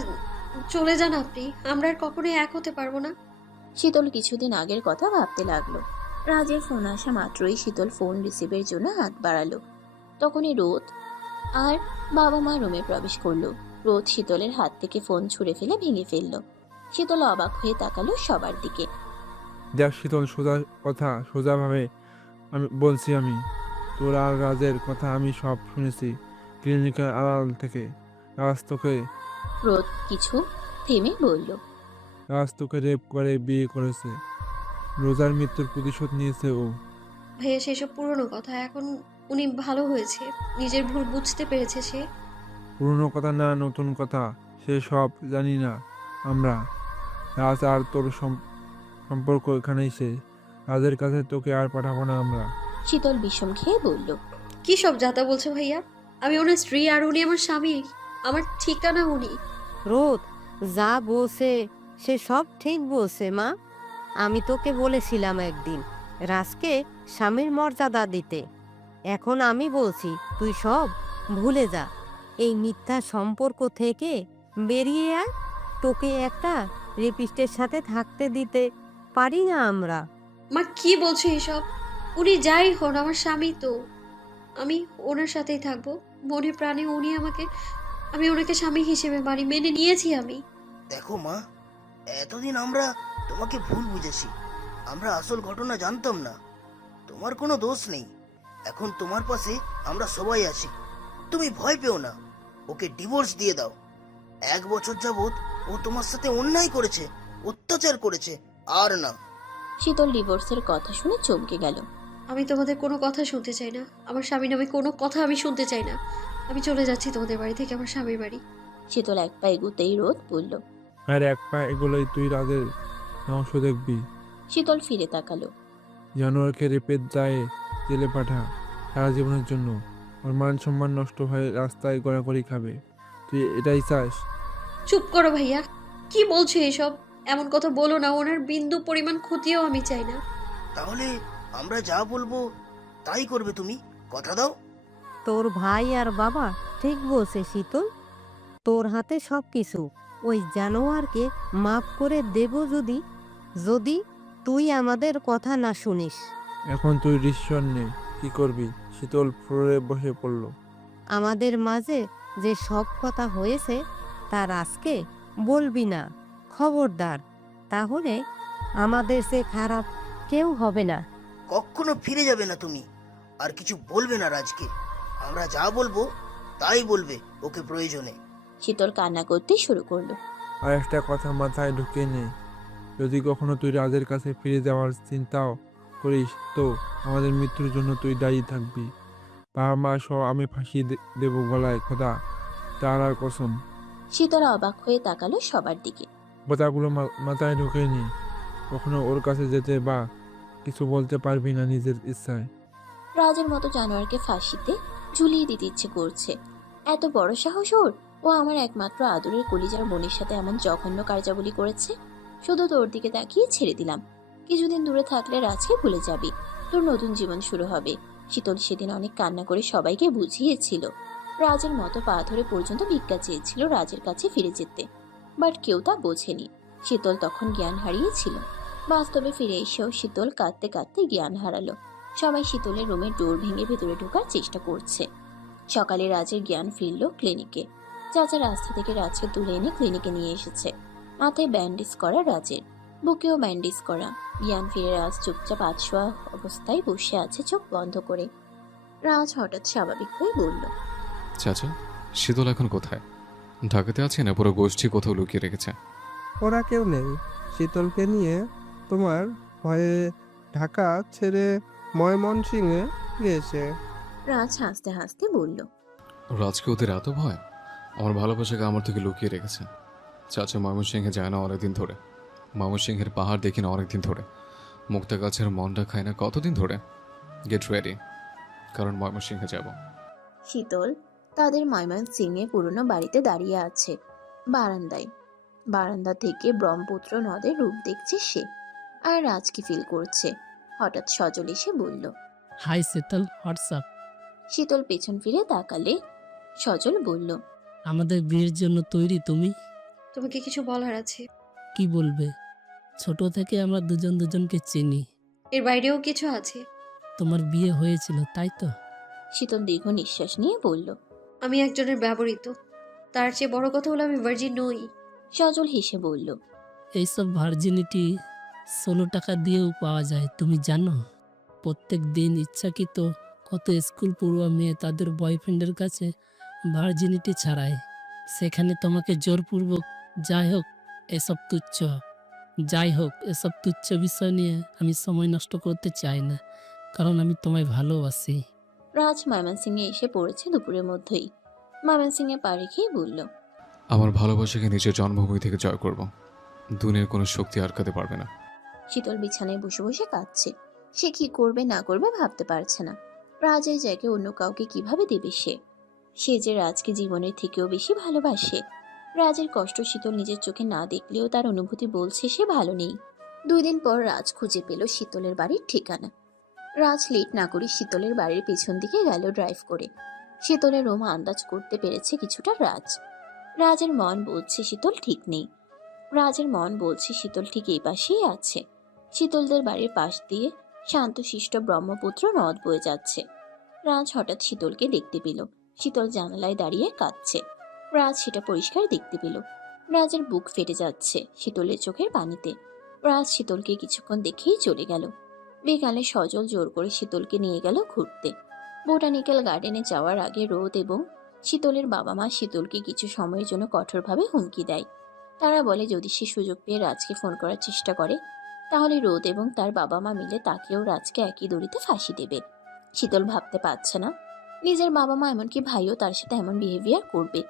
চলে যান আপনি। আমরা আর কখনোই এক হতে পারবো না। শীতল কিছুদিন আগের কথা ভাবতে লাগলো। রাজের ফোন আসা মাত্রই শীতল ফোন রিসিভের জন্য হাত বাড়ালো। তখনই রোদ আর বাবা মা রুমে প্রবেশ করলো। রোদ শীতলের হাত থেকে ফোন ছুঁড়ে ফেলে ভেঙে ফেললো। শীতল অবাক হয়ে তাকালো সবার দিকে। দেখ শীতল, সোজা কথা সোজাভাবে বলছি আমি। তোর আর রাজের কথা আমি সব শুনেছি ক্লিনিকের আড়াল থেকে। রাজ তোকে রোদ কিছু থেমে বলল, রেপ করে বিয়ে করেছে। রোজার মৃত্যুর প্রতিশোধ নিয়েছে ও। ভাইয়া সেসব পুরনো কথা। এখন উনি ভালো হয়েছে, নিজের ভুল বুঝতে পেরেছে সে। পুরনো কথা না নতুন কথা সে সব জানি না আমরা। রাজ আর তোর সম্পর্ক এখানেই শেষ। রাজের কাছে তোকে আর পাঠাবো না আমরা। শীতল বিষম খেয়ে বলল, কি সব যাতা বলছে ভাইয়া? আমি ওনার স্ত্রী আর উনি আমার স্বামী। আমার ঠিকানা উনি। রোদ যা বলছে সে সব ঠিক বলছে মা। আমি তোকে বলেছিলাম একদিন রাজকে স্বামীর মর্যাদা দিতে। এখন আমি বলছি তুই সব ভুলে যা। এই মিথ্যা সম্পর্ক থেকে বেরিয়ে আয়। তোকে একটা রেপিস্টের সাথে থাকতে দিতে পারি না আমরা। মা কি বলছে এসব? উনি যাই হন আমার স্বামী তো। আমি ওনার সাথেই থাকবো মনে প্রাণে। উনি আমাকে, আমি ওনাকে স্বামী হিসেবে মানি, মেনে নিয়েছি আমি। দেখো মা, এতদিন আমরা তোমাকে ভুল বুঝেছি। আমরা আসল ঘটনা জানতাম না। তোমার কোনো দোষ নেই। এখন তোমার পাশে আমরা সবাই আছি। তুমি ভয় পেও না। ওকে ডিভোর্স দিয়ে দাও। 1 বছর যাবৎ ও তোমার সাথে অন্যায় করেছে, অত্যাচার করেছে, আর না। শীতল ডিভোর্সের কথা শুনে চমকে গেল। আমি তোমাদের কোনো কথা শুনতে চাই না। আমার স্বামী নামে কোনো কথা আমি শুনতে চাই না। আমি চলে যাচ্ছি তোমাদের বাড়ি থেকে, আমার স্বামীর বাড়ি। শীতল এক পা এগুতেই রোদ বলল। আর এক পা এগুলোই তুই রাজের ধ্বংস দেখবি। শীতল ফিরে তাকালো। জানোয়ারকে রেপের দায়ে জেলে পাঠা সারা জীবনের জন্য। ওর মান সম্মান নষ্ট হয়ে রাস্তায় গড়াগড়ি খাবে। তুই এটাই চাস? চুপ করো ভাইয়া, কি বলছো এসব? এমন কথা বলো না। ওনার বিন্দু পরিমাণ ক্ষতিও আমি চাই না। তাহলে আমরা যা বলবো তাই করবে তুমি? কথা দাও। তোর ভাই আর বাবা ঠিক বলছে শীতল, তোর হাতে সব কিছু। ওই জানোয়ারকে মাফ করে দেব যদি যদি তুই আমাদের কথা না শুনিস। এখন তুই ডিসিশন নে, কি করবি? শীতল ফ্লোরে বসে পড়ল। আমাদের মাঝে যে সব কথা হয়েছে তার আজকে বলবি না, খবরদার। তাহলে আমাদের সে খারাপ কেউ হবে না। কখনো ফিরে যাবে না তুমি। আর কিছু বলবে না রাজকে। আমরা যা বলবো তাই বলবে ওকে প্রয়োজনে। শীতল কান্না করতে শুরু করলো। আর একটা কথা মাথায় ঢুকে নে, যদি কখনো তুই রাজের কাছে ফিরে যাওয়ার চিন্তাও করিস তো আমাদের মৃত্যুর জন্য তুই দায়ী থাকবি। বাবা মা সহ আমি ফাঁসিয়ে দেবো গলায়, খোদা তার আর কসম। শীতল অবাক হয়ে তাকালো সবার দিকে। কথাগুলো মাথায় ঢুকে নি। কখনো ওর কাছে যেতে বা কিছু বলতে পারবি না নিজের ইচ্ছায়। রাজের মতো জানোয়ারকে ফাঁসিতে ঝুলিয়ে দিতে ইচ্ছে করছে। এত বড় সাহস ওর! ও আমার একমাত্র আদরের কলিজার বোনের সাথে এমন জঘন্য কার্যাবলী করেছে। শুধু তোর দিকে তাকিয়ে ছেড়ে দিলাম। কিছুদিন দূরে থাকলে রাজকে ভুলে যাবি। তোর নতুন জীবন শুরু হবে। শীতল সেদিন অনেক কান্না করে সবাইকে বুঝিয়েছিল। রাজের মতো পা ধরে পর্যন্ত ভিক্ষা চেয়েছিল রাজের কাছে ফিরে যেতে, বাট কেউ তা বোঝেনি। শীতল তখন জ্ঞান হারিয়েছিল। বাস্তবে ফিরে এসেও শীতল কাঁদতে কাঁদতে জ্ঞান হারালো। সবাই শীতলের রুমের ডোর ভেঙে ভেতরে ঢোকার চেষ্টা করছে। সকালে রাজের জ্ঞান ফিরল ক্লিনিকে। চাচা রাস্তা থেকে রাজকে তুলে এনে ক্লিনিকে নিয়ে এসেছে। মাথায় ব্যান্ডেজ করা রাজের, বুকেও ব্যান্ডেজ করা। জ্ঞান ফিরে রাজ চুপচাপ আতশোয়া অবস্থায় বসে আছে, চোখ বন্ধ করে। রাজ হঠাৎ স্বাভাবিক হয়ে বলল, চাচা, শীতল এখন কোথায়? ঢাকাতে আছে না পুরো গোষ্ঠী কোথাও লুকিয়ে রেখেছে? ওরা কেউ নেই। শীতলকে নিয়ে তোমার ভয়ে ঢাকা ছেড়ে ময়মনসিংহে গিয়েছে। রাজ হাসতে হাসতে বলল, রাজকে ওদের এত ভয়? আমার ভালোবাসাকে আমার থেকে লুকিয়ে রেখেছে। চাচা ময়মনসিংহে যায় না অনেকদিন ধরে। ময়মনসিংহের পাহাড় দেখি না অনেকদিন ধরে। মুক্তা গাছের মনটা খায় না কতদিন ধরে। গেট রেডি, কারণ ময়মনসিংহে যাব। শীতল তাদের ময়মনসিংহে পুরনো বাড়িতে দাঁড়িয়ে আছে বারান্দায়। বারান্দা থেকে ব্রহ্মপুত্র নদের রূপ দেখছে সে, আর রাজকে ফিল করছে। হঠাৎ সজল এসে বলল, হাই শীতল, হোয়াটসঅ্যাপ। শীতল পেছন ফিরে তাকালে সজল বলল, আমাদের বিয়ের জন্য তৈরি তুমি? তোমাকে কিছু বলার আছে। কি বলবে? ছোট থেকে আমরা দুজন দুজনকে চিনি। এর বাইরেও কিছু আছে। তোমার বিয়ে হয়েছিল তাই তো? শীতল দীর্ঘ নিঃশ্বাস নিয়ে বলল, আমি একজনের ব্যবহৃত। তার চেয়ে বড় কথা হলো আমি ভার্জিন নই। সজল হেসে বলল, এইসব ভার্জিনিটি 16 টাকা দিয়েও পাওয়া যায়, তুমি জানো? প্রত্যেক দিন ইচ্ছাকৃত কত স্কুল পড়ুয়া মেয়ে তাদের বয়ফ্রেন্ডের কাছে ভার্জিনিটি ছাড়ায়। সেখানে তোমাকে জোরপূর্বক। যাই হোক এসব তুচ্ছ বিষয় নিয়ে আমি সময় নষ্ট করতে চাই না, কারণ আমি তোমায় ভালোবাসি। রাজ ময়মনসিংহে এসে পড়েছে দুপুরের মধ্যেই। ময়মনসিংহে পা রেখেই বলল, আমার ভালোবাসাকে নিজের জন্মভূমি থেকে জয় করব। দুনিয়ার কোনো শক্তি আটকাতে পারবে না। শীতল বিছানায় বসে বসে কাঁদছে। সে কি করবে না করবে ভাবতে পারছে না। রাজের জায়গায় অন্য কাউকে কিভাবে দেবে সে? সে যে রাজকে জীবনের থেকেও বেশি ভালোবাসে। রাজের কষ্ট শীতল নিজের চোখে না দেখলেও তার অনুভূতি বলছে সে ভালো নেই। 2 দিন পর রাজ খুঁজে পেল শীতলের বাড়ির ঠিকানা। রাজ লেট না করে শীতলের বাড়ির পেছন দিকে গেল ড্রাইভ করে। শীতলের রুম আন্দাজ করতে পেরেছে কিছুটা রাজ। রাজের মন বলছে শীতল ঠিক নেই। রাজের মন বলছে শীতল ঠিক এই পাশেই আছে। শীতলদের বাড়ির পাশ দিয়ে শান্তশিষ্ট ব্রহ্মপুত্র নদ বয়ে যাচ্ছে। রাজ হঠাৎ শীতলকে দেখতে পেল। শীতল জানালায় দাঁড়িয়ে কাঁদছে। রাজ সেটা পরিষ্কার দেখতে পেল। রাজের বুক ফেটে যাচ্ছে শীতলের চোখের পানিতে। রাজ শীতলকে কিছুক্ষণ দেখেই চলে গেল। বিকালে সজল জোর করে শীতলকে নিয়ে গেল ঘুরতে। বোটানিক্যাল গার্ডেনে যাওয়ার আগে রোদ এবং শীতলের বাবা মা শীতলকে কিছু সময়ের জন্য কঠোরভাবে হুমকি দেয়। তারা বলে যদি সে সুযোগ পেয়ে রাজকে ফোন করার চেষ্টা করে তাহলে রোদ এবং তার বাবা মা মিলে তাকেও রাজকে একই দড়িতে ফাঁসি দেবে। শীতল ভাবতে পারছে না নিজের বাবা মা এমনকি ভাইও তার সাথে এমন বিহেভিয়ার করবে।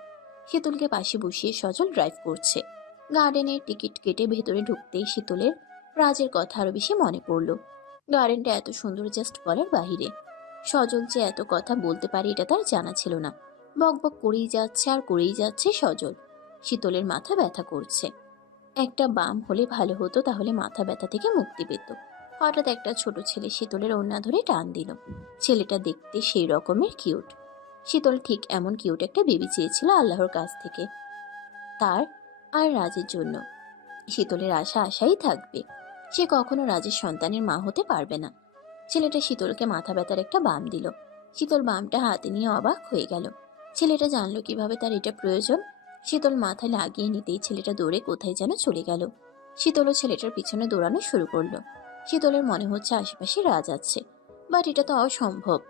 শীতলকে পাশে বসিয়ে সজল ড্রাইভ করছে। গার্ডেনের টিকিট কেটে ভেতরে ঢুকতেই শীতলের রাজের কথা আরো বেশি মনে পড়ল। গার্ডেনটা এত সুন্দর জাস্ট বলার বাহিরে। সজল যে এত কথা বলতে পারে এটা তার জানা ছিল না। বকবক করেই যাচ্ছে আর করেই যাচ্ছে সজল। শীতলের মাথা ব্যথা করছে। একটা বাম হলে ভালো হতো, তাহলে মাথা ব্যথা থেকে মুক্তি পেত। হঠাৎ একটা ছোট ছেলে শীতলের ওড়না ধরে টান দিল। ছেলেটা দেখতে সেই রকমের কিউট। শীতল ঠিক এমন কিউট একটা বেবি চেয়েছিল আল্লাহর কাছ থেকে, তার আর রাজের জন্য। শীতলের আশাই থাকবে, সে কখনো রাজের সন্তানের মা হতে পারবে না। ছেলেটা শীতলকে মাথা ব্যথার একটা বাম দিল। শীতল বামটা হাতে নিয়ে অবাক হয়ে গেল। ছেলেটা জানলো কিভাবে তার এটা প্রয়োজন। শীতল মাথায় লাগিয়ে নিতেই ছেলেটা দৌড়ে কোথায় যেন চলে গেল। শীতলও ছেলেটার পিছনে দৌড়ানো শুরু করলো। শীতলের মনে হচ্ছে আশেপাশে রাজ আছে, বাট এটা তো অসম্ভব।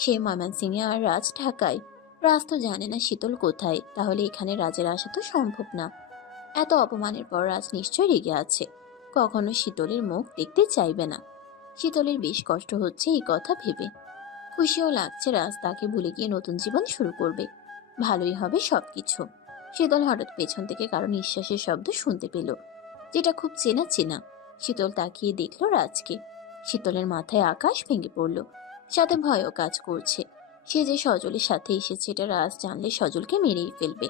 সে ময়মনসিংহে আর রাজ ঢাকায়। রাজ তো জানে না শীতল কোথায়, তাহলে এখানে রাজের আসা তো সম্ভব না। এত অপমানের পর রাজ নিশ্চয়ই রেগে আছে, কখনো শীতলের মুখ দেখতে চাইবে না। শীতলের বেশ কষ্ট হচ্ছে এই কথা ভেবে। খুশিও লাগছে রাজ তাকে ভুলে গিয়ে নতুন জীবন শুরু করবে। ভালোই হবে সবকিছু। শীতল হঠাৎ পেছন থেকে কারো নিঃশ্বাসের শব্দ শুনতে পেল, যেটা খুব চেনা চেনা। শীতল তাকিয়ে দেখলো রাজকে। শীতলের মাথায় আকাশ ভেঙে পড়ল, সাথে ভয়ও কাজ করছে। সে যে সজলের সাথে এসেছে এটা রাজ জানলে সজলকে মেরেই ফেলবে,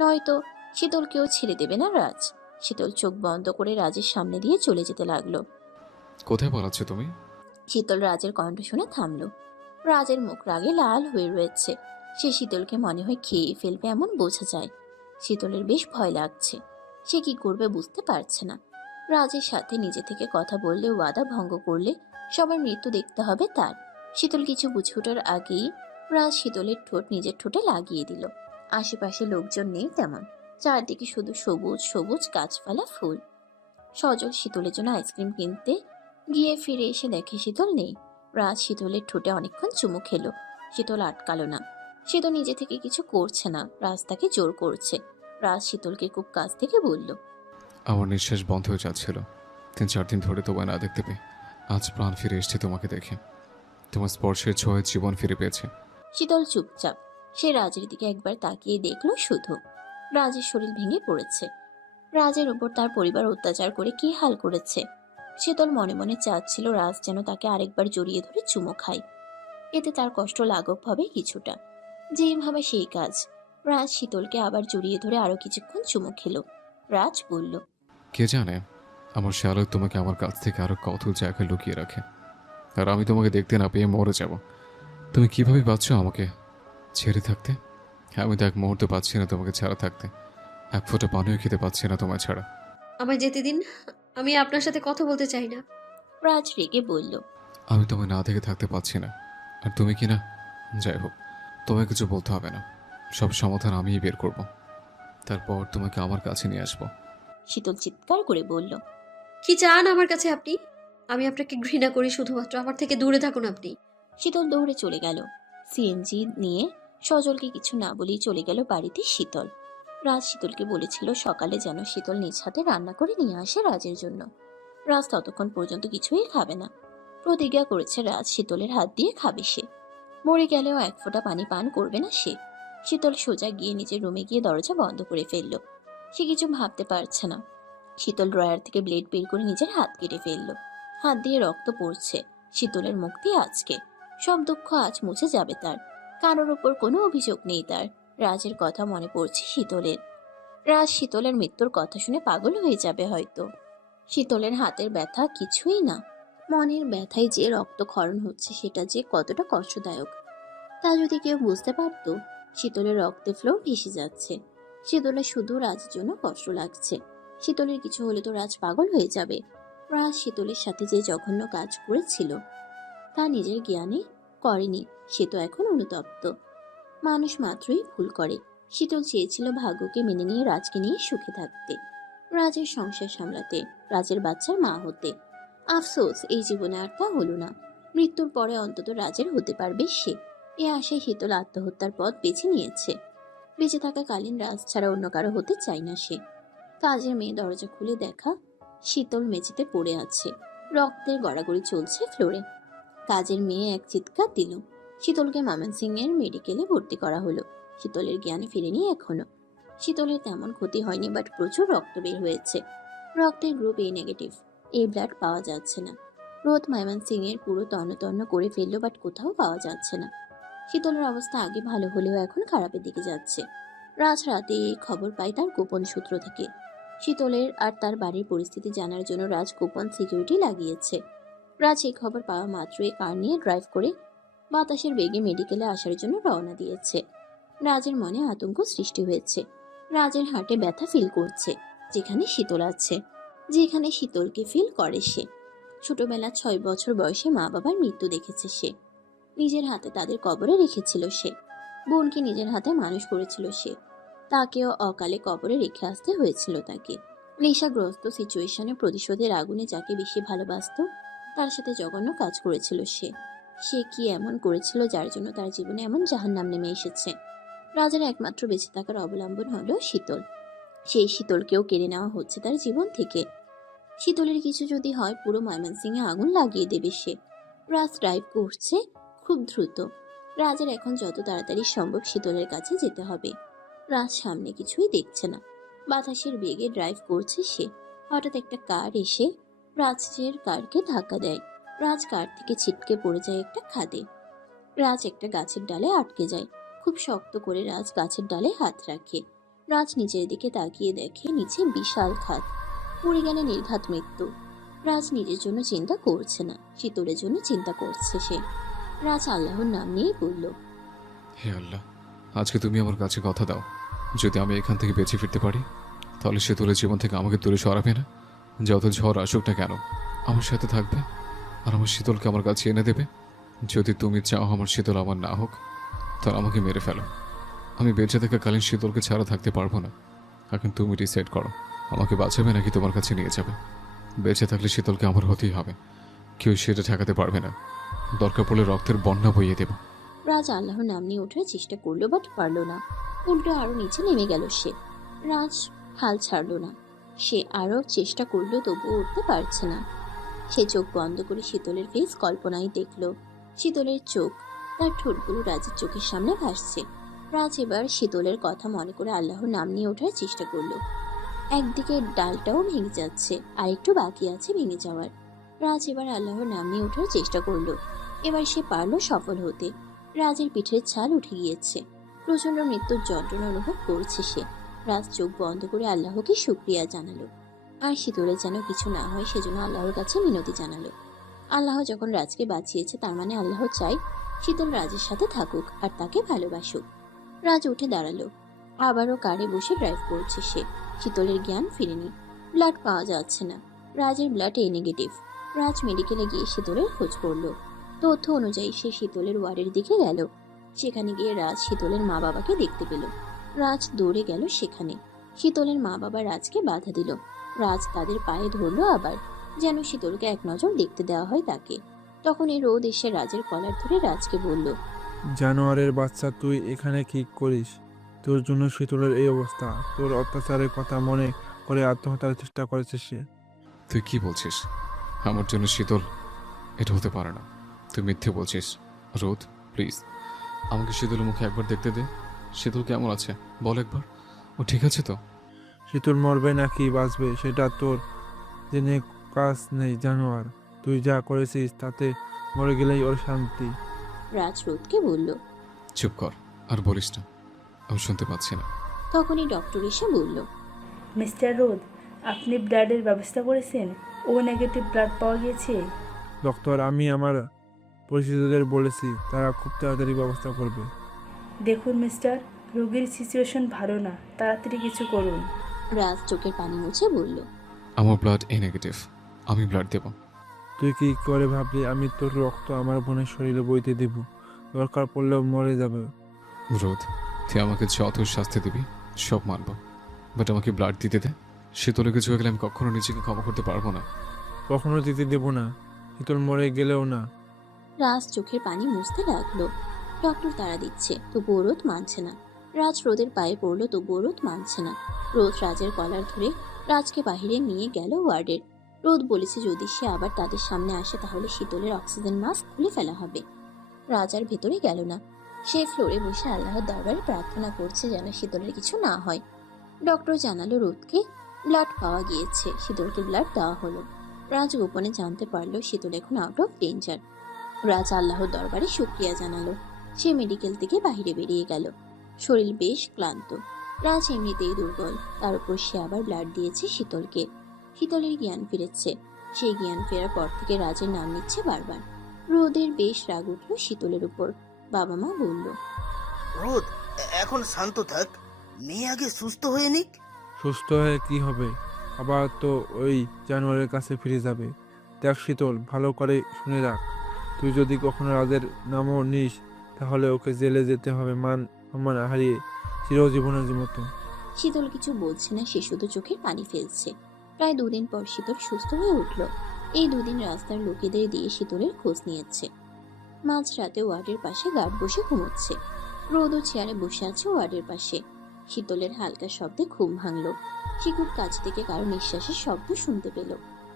নয়তো শীতলকেও ছেড়ে দেবে না রাজ। শীতল চোখ বন্ধ করে রাজের সামনে দিয়ে চলে যেতে লাগলো। কোথায় পালাচ্ছ তুমি? শীতল রাজের কণ্ঠ শুনে থামলো। রাজের মুখ রাগে লাল হয়ে রয়েছে। সে শীতলকে মনে হয় খেয়ে ফেলবে এমন বোঝা যায়। শীতলের বেশ ভয় লাগছে, সে কি করবে বুঝতে পারছে না। রাজের সাথে নিজে থেকে কথা বললে, ওয়াদা ভঙ্গ করলে সবার মৃত্যু দেখতে হবে তার। শীতল কিছু বুঝে ওঠার আগেই রাজ শীতলের ঠোঁট নিজের ঠোঁটে লাগিয়ে দিল। আশেপাশে লোকজন নেই তেমন, চারদিকে শুধু সবুজ সবুজ গাছপালা, ফুল। সজল শীতলের জন্য আইসক্রিম কিনতে গিয়ে ফিরে এসে দেখে শীতল নেই। রাজ শীতলের ঠোঁটে অনেকক্ষণ চুমু খেলো। শীতল আটকালো না। সে তো নিজে থেকে কিছু করছে না, রাজ তাকে জোর করছে। রাজ শীতলকে খুব কাছ থেকে বলল, আমার নিঃশ্বাস বন্ধ হয়ে যাচ্ছিল 3-4 দিন ধরে তোমায় না দেখতে পেয়ে। আজ প্রাণ ফিরে এসেছে তোমাকে দেখে। তোমার স্পর্শের ছোঁয়ায় জীবন ফিরে পেয়েছে। শীতল চুপচাপ। সে রাজের দিকে একবার তাকিয়ে দেখলো শুধু। রাজের শরীর ভেঙে পড়েছে। রাজের উপর তার পরিবার অত্যাচার করে কি হাল করেছে। শীতল মনে মনে চাচ্ছিল রাজ যেন তাকে আরেকবার জড়িয়ে ধরে চুমো খায়, এতে তার কষ্ট লাঘব হবে কিছুটা। যেভাবে সেই কাজ। রাজ শীতলকে আবার জড়িয়ে ধরে আরো কিছুক্ষণ চুমো খেলো। রাজ বলল, কে জানে আমার শ্যালক তোমাকে আমার কাছ থেকে আরো কত জায়গায় লুকিয়ে রাখে, আর আমি তোমাকে দেখতে না পেয়ে মরে যাব। তুমি কিভাবে পাচ্ছ আমাকে ছেড়ে থাকতে? আমি তো এক মুহূর্তে পাচ্ছি না তোমাকে ছাড়া থাকতে। এক ফোঁটা পানিও খেতে পাচ্ছি না তোমায় ছাড়া। আমায় যেতে দিন, আমি আপনার সাথে কথা বলতে চাই না। রাজ রেগে বলল, আমি তোমায় না দেখে থাকতে পাচ্ছি না। আর তুমি কি না? যাই হোক, তোমায় কিছু বলতে হবে না, সব সমাধান আমিই বের করব। তারপর তোমাকে আমার কাছে নিয়ে আসবো। শীতল চিৎকার করে বলল, কি চান আমার কাছে আপনি? আমি আপনাকে ঘৃণা করি শুধুমাত্র, আমার থেকে দূরে থাকুন আপনি। শীতল দৌড়ে চলে গেল। সিএনজি নিয়ে সজলকে কিছু না বলেই চলে গেল বাড়িতে শীতল। রাজ শীতলকে বলেছিল সকালে যেন শীতল নিজ হাতে রান্না করে নিয়ে আসে রাজের জন্য। রাজ ততক্ষণ পর্যন্ত কিছুই খাবে না। প্রতিজ্ঞা করেছে রাজ শীতলের হাত দিয়ে খাবে সে। মরে গেলেও এক ফোঁটা পানি পান করবে না সে। শীতল সোজা গিয়ে নিজের রুমে গিয়ে দরজা বন্ধ করে ফেলল। সে কিছু ভাবতে পারছে না। শীতল ড্রয়ার থেকে ব্লেড বের করে নিজের হাত কেটে ফেলল। হাত দিয়ে রক্ত পড়ছে। শীতলের মুক্তি আজকে। সব দুঃখ আজ মুছে যাবে তার। কারোর ওপর কোনো অভিযোগ নেই তার। রাজের কথা মনে পড়ছে শীতলের। রাজ শীতলের মৃত্যুর কথা শুনে পাগল হয়ে যাবে হয়তো। শীতলের হাতের ব্যথা কিছুই না, মনের ব্যথায় যে রক্তক্ষরণ হচ্ছে সেটা যে কতটা কষ্টদায়ক তা যদি কেউ বুঝতে পারত। শীতলের রক্তে ফ্লো ভেসে যাচ্ছে। শীতলের শুধু রাজের জন্য কষ্ট লাগছে। শীতলের কিছু হলে তো রাজ পাগল হয়ে যাবে। রাজ শীতলের সাথে যে জঘন্য কাজ করেছিল তা নিজের জ্ঞানে করেনি, সে তো এখন অনুতপ্ত। মানুষ মাত্রই ভুল করে। শীতল চেয়েছিল ভাগ্যকে মেনে নিয়ে রাজকে নিয়ে সুখে থাকতে, রাজের সংসার সামলাতে, রাজের বাচ্চার মা হতে। আফসোস এই জীবনে আর তা হলো না। মৃত্যুর পরে অন্তত রাজের হতে পারবে সে। এ আশায় শীতল আত্মহত্যার পথ বেছে নিয়েছে। বেঁচে থাকাকালীন রাজ ছাড়া অন্য কারো হতে চায় না সে। কাজের মেয়ে দরজা খুলে দেখা শীতল মেঝেতে পড়ে আছে, রক্তের গড়াগড়ি চলছে ফ্লোরে। কাজের মেয়ে এক চিৎকার দিল। শীতলকে ময়মনসিং এর মেডিকেলে ভর্তি করা হলো। শীতলের জ্ঞান ফিরেনি এখনো। শীতলের তেমন ক্ষতি হয়নি, বাট প্রচুর রক্ত বের হয়েছে। রক্তের গ্রুপ এ নেগেটিভ। এই ব্লাড পাওয়া যাচ্ছে না। রোদ ময়মনসিং এর পুরো তন্ন করে ফেললো, বাট কোথাও পাওয়া যাচ্ছে না। শীতলের অবস্থা আগে ভালো হলেও এখন খারাপের দিকে যাচ্ছে। রাজ রাতে এই খবর পায় তার গোপন সূত্র থেকে। শীতলের আর তার বাড়ির পরিস্থিতি জানার জন্য রাজ গোপন সিকিউরিটি লাগিয়েছে। রাজ এই খবর পাওয়া মাত্রই কার নিয়ে ড্রাইভ করে বাতাসের বেগে মেডিকেলে আসার জন্য রওনা দিয়েছে। রাজের মনে আতঙ্ক সৃষ্টি হয়েছে। রাজের হার্টে ব্যথা ফিল করছে, যেখানে শীতল আছে, যেখানে শীতলকে ফিল করে সে। ছোটবেলা 6 বছর বয়সে মা বাবার মৃত্যু দেখেছে সে। নিজের হাতে তাদের কবরে রেখেছিল সে। বোনকে নিজের হাতে মানুষ করেছিল সে। তাকেও অকালে কবরে রেখে আসতে হয়েছিল তাকে। নেশাগ্রস্ত সিচুয়েশনে প্রতিশোধের আগুনে যাকে বেশি ভালোবাসতো তার সাথে জঘন্য কাজ করেছিল সে। সে কি এমন করেছিল যার জন্য তার জীবনে এমন জাহান্নাম নেমে এসেছে? রাজার একমাত্র বেঁচে থাকার অবলম্বন হলো শীতল। সেই শীতলকেও কেড়ে নেওয়া হচ্ছে তার জীবন থেকে। শীতলের কিছু যদি হয়, পুরো ময়মনসিংহে আগুন লাগিয়ে দেবে সে। রাজ ড্রাইভ করছে খুব দ্রুত। রাজের এখন যত তাড়াতাড়ি সম্ভব শীতলের কাছে যেতে হবে। রাজ সামনে কিছুই দেখছে না। বাতাসের বেগে ড্রাইভ করছে সে। হঠাৎ একটা কার এসে রাজের কারকে ধাক্কা দেয়। রাজ কার থেকে ছিটকে পড়ে যায় একটা খাদে। রাজ একটা গাছের ডালে আটকে যায়। খুব শক্ত করে রাজ গাছের ডালে হাত রাখে। রাজ নিচের দিকে তাকিয়ে দেখে নিচে বিশাল খাদ। পড়ে গেলে নির্ঘাত মৃত্যু। রাজ নিজের জন্য চিন্তা করছে না, শীতলের জন্য চিন্তা করছে সে। রাজ আল্লাহর নাম নিয়ে বলল, হে আল্লাহ, আজকে তুমি আমার কাছে কথা দাও, যদি আমি এখান থেকে বেঁচে ফিরতে পারি তাহলে শীতলের জীবন থেকে আমাকে দূরে সরাবে না। যত ঝড় আসুক না কেন আমার সাথে থাকবে আর আমার শীতলকে আমার কাছে এনে দেবে। যদি তুমি চাও আমার শীতল আমার না হোক, তাহলে আমাকে মেরে ফেলো। আমি বেঁচে থাকাকালীন শীতলকে ছাড়া থাকতে পারবো না। এখন তুমি ডিসাইড করো, আমাকে বাঁচাবে নাকি তোমার কাছে নিয়ে যাবে। বেঁচে থাকলে শীতলকে আমার হতেই হবে, কেউ সেটা ঠেকাতে পারবে না। দরকার পড়লে রক্তের বন্যা বইয়ে দেব। রাজ আল্লাহর নাম নিয়ে ওঠার চেষ্টা করলো, বাট পারল না। উল্টো আরো নিচে নেমে গেল সে। রাজ হাল ছাড়লো না। সে আরো চেষ্টা করলো, তবুও উঠতে পারছে না। সে চোখ বন্ধ করে শীতলের ফেস কল্পনায় দেখলো। শীতলের চোখ, তার ঠোঁটগুলো রাজের চোখের সামনে ভাসছে। রাজ এবার শীতলের কথা মনে করে আল্লাহর নাম নিয়ে ওঠার চেষ্টা করলো। একদিকে ডালটাও ভেঙে যাচ্ছে, আর একটু বাকি আছে ভেঙে যাওয়ার। রাজ এবার আল্লাহর নাম নিয়ে ওঠার চেষ্টা করলো। এবার সে পারলো সফল হতে। রাজের পিঠের ছাল উঠে গিয়েছে। প্রচন্ড মৃত্যুর যন্ত্রণা অনুভব করছে সে। রাজ চোখ বন্ধ করে আল্লাহকে শুকরিয়া জানালো। আর শীতলের যেন কিছু না হয় সেজন্য আল্লাহর কাছে মিনতি জানালো। আল্লাহ যখন রাজকে বাঁচিয়েছে, তার মানে আল্লাহ চাই শীতল রাজের সাথে থাকুক আর তাকে ভালোবাসুক। রাজ উঠে দাঁড়ালো। আবারও কারে বসে ড্রাইভ করছে সে। শীতলের জ্ঞান ফিরেনি। ব্লাড পাওয়া যাচ্ছে না। রাজের ব্লাড এ নেগেটিভ। রাজ মেডিকেলে গিয়ে শীতলের খোঁজ করলো। তথ্য অনুযায়ী সে শীতলের ওয়ার্ডের দিকে গেল। সেখানে গিয়ে রাজ শীতলের মা বাবাকে দেখতে পেল। রাজ দৌড়ে গেল সেখানে। শীতলের মা বাবা রাজকে বাধা দিল। রাজ তাদের পায়ে ধরলো আবার, যেন শীতলকে এক নজর দেখতে দেওয়া হয় তাকে। তখন এই রোদ এসে রাজের কলার ধরে রাজকে বলল, জানোয়ারের বাচ্চা, তুই এখানে কি করিস? তোর জন্য শীতলের এই অবস্থা। তোর অত্যাচারের কথা মনে করে আত্মহত্যার চেষ্টা করেছে সে। তুই কি বলছিস? আমার জন্য শীতল এটা হতে পারে না। তুই মিথ্যে বলছিস। রোদ, প্লিজ আমাকে শীতলের মুখে একবার দেখতে দে। শীতল কেমন আছে বল একবার। ও ঠিক আছে তো? শীতল মরবে নাকি বাঁচবে সেটা তোর জেনে কাজ নেই জানোয়ার। তুই যা করেছিস তাতে মরে গেলেই ওর শান্তি। রাজ রোদকে বলল। চুপ কর, আর বলিস না, আমি শুনতে পাচ্ছি না। তখনই ডক্টর এসে বলল, মিস্টার রোদ, আপনি ব্লাডের ব্যবস্থা করেছেন? ও নেগেটিভ ব্লাড পাওয়া গিয়েছে। ডক্টর, আমি আমার পরিচিতদের বলেছি, তারা খুব তাড়াতাড়ি ব্যবস্থা করবে। দেখুন মিস্টার, রোগীর সিচুয়েশন ভালো না, তাড়াতাড়ি কিছু করুন। রাজ চোখের পানি মুছে বলল, আমার ব্লাড এ নেগেটিভ, আমি ব্লাড দেব। তুই কি করে ভাবলি আমি তোর রক্ত আমার বোনের শরীরে বইতে দেব? দরকার পড়লেও মরে যাবে। রোদ, তুই আমাকে যত শাস্তি দিবি সব মানব, বাট আমাকে ব্লাড দিতে দে। শীতলে কিছু হয়ে গেলে আমি কখনো নিজেকে ক্ষমা করতে পারবো না। কখনো যেতে দেব না। শীতল মরে গেলেও না। রাজ চোখের পানি মুছতে লাগলো। ডক্টর তাড়া দিচ্ছে, তবুও রোদ মানছে না। রাজ রোদের পায়ে পড়লো, তবুও রোদ মানছে না। রোদ রাজের কলার ধরে রাজকে বাহিরে নিয়ে গেল ওয়ার্ডের। রোদ বলেছে যদি সে আবার তাদের সামনে আসে তাহলে শীতলের অক্সিজেন মাস্ক খুলে ফেলা হবে। রাজ আর ভেতরে গেল না। সে ফ্লোরে বসে আল্লাহর দরবারে প্রার্থনা করছে যেন শীতলের কিছু না হয়। ডক্টর জানালো রোদকে ব্লাড পাওয়া গিয়েছে, শীতলকে ব্লাড দেওয়া হলো। রাজ গোপনে জানতে পারলো শীতল এখন আউট অফ ডেঞ্জার। রাজ আল্লাহর দরবারে শুকরিয়া জানালো। সে মেডিকেল থেকে বাইরে বেরিয়ে গেল। শরীর বেশ ক্লান্ত। রাজ এমনিতেই দুর্বল, তার উপর সে আবার ব্লাড দিয়েছে শীতলকে। শীতলের জ্ঞান ফিরেছে। সেই জ্ঞান ফেরার পর থেকে রাজের নাম নিচ্ছে বারবার। রোদের বেশ রাগ উঠল শীতলের উপর। বাবা মা বলল, রোদ, এখন শান্ত থাক। মেয়ে আগে সুস্থ হয়ে নিক। সুস্থ হয়ে কি হবে? আবার তো ওই জানোয়ারের কাছে ফিরে যাবে। দেখ শীতল, ভালো করে শুনে রাখ। তুই যদি কখনো রাজের নামও নিস তাহলে ওকে জেলে যেতে হবে, মান সম্মান হারিয়ে চিরজীবনের মতো। শীতল কিছু বলছে না, সে শুধু চোখের পানি ফেলছে। প্রায় 2 দিন পর শীতল সুস্থ হয়ে উঠল। এই 2 দিন রাস্তার লোকেদের দিয়ে শীতলের খোঁজ নিয়েছে। মাঝরাতে ওয়ার্ডের পাশে গার্ড বসে ঘুমোচ্ছে। রোদও চেয়ারে বসে আছে ওয়ার্ডের পাশে। শীতলের হালকা শব্দে ঘুম ভাঙল। সে খুব কাছ থেকে কারো নিঃশ্বাসের শব্দ শুনতে পেল।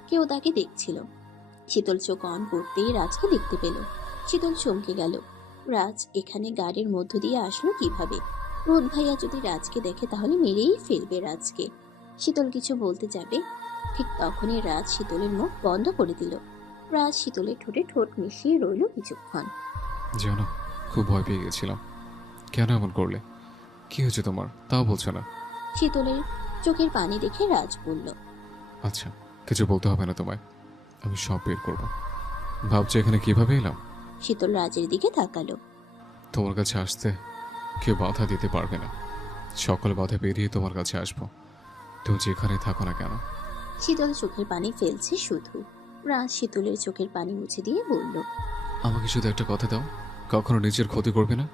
কেউ তাকে দেখছিল। শীতল চোখ অন করতেই রাজকে দেখতে পেল। শীতল চমকে গেল। রাজ এখানে গাড়ির মধ্য দিয়ে আসলো কিভাবে? রোদ ভাইয়া যদি রাজকে দেখে তাহলে মেরেই ফেলবে রাজকে। শীতল কিছু বলতে যাবে, ঠিক তখনই রাজ শীতলের মুখ বন্ধ করে দিল। রাজ শীতলের ঠোঁটে ঠোঁট মিশিয়ে রইল কিছুক্ষণ। যেও না, খুব ভয় পেয়ে গেছিলাম। কেন এমন করলে? কি হয়েছে তোমার, তাও বলছো না? শীতলের চোখের পানি দেখে রাজ বলল, আচ্ছা, কিছু বলতে হবে না তোমায়, আমি সব বের করব। ভাবছো এখানে কিভাবে এলাম? শীতল রাজের দিকে তাকালো। তোমার কাছে আসতে কেউ বাধা দিতে পারবে না। সকল বাধা পেরিয়ে তোমার কাছে আসবো, তুমি যেখানে থাকো না কেন। শীতল চোখের পানি ফেলছে শুধু। রাজ শীতলের চোখের পানি মুছে দিয়ে বলল, আমাকে শুধু একটা কথা দাও, কখনো নিজের ক্ষতি করবে না,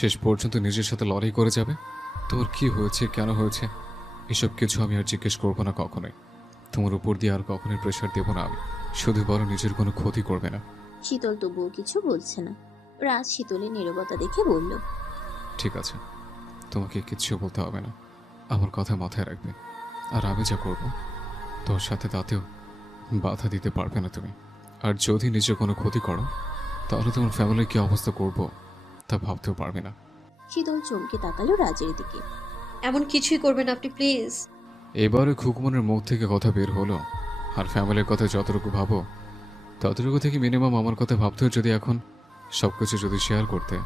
শেষ পর্যন্ত নিজের সাথে লড়াই করে যাবে। তোমার কি হয়েছে, কেন হয়েছে, এসব কিছু আমি আর জিজ্ঞেস করবো না কখনোই। তোমার উপর দিয়ে আর কখনোই প্রেশার দেবো না আমি। শুধু বলো নিজের কোনো ক্ষতি করবে না। শীতল তবুও কিছু বলছে না। রাজ শীতলের নীরবতা দেখে বলল, ঠিক আছে, তোমাকে কিচ্ছু বলতে হবে না, আমার কথা মাথায় রাখবে। আর আমি যা করব তোর সাথে তাতেও বাধা দিতে পারবে না তুমি। আর যদি নিজের কোনো ক্ষতি করো তাহলে তোমার ফ্যামিলির কী অবস্থা করব তা ভাবতেও পারবে না। শীতল চমকে তাকালো রাজের দিকে। এমন কিছুই করবেন আপনি, প্লিজ। এবারে খুকুমনের মুখ থেকে কথা বের হলো। আর ফ্যামিলির কথা যতটুকু ভাবো ততটুকু থেকে মিনিমাম আমার কথা ভাবতেও যদি এখন সব কিছু যদি শেয়ার করতে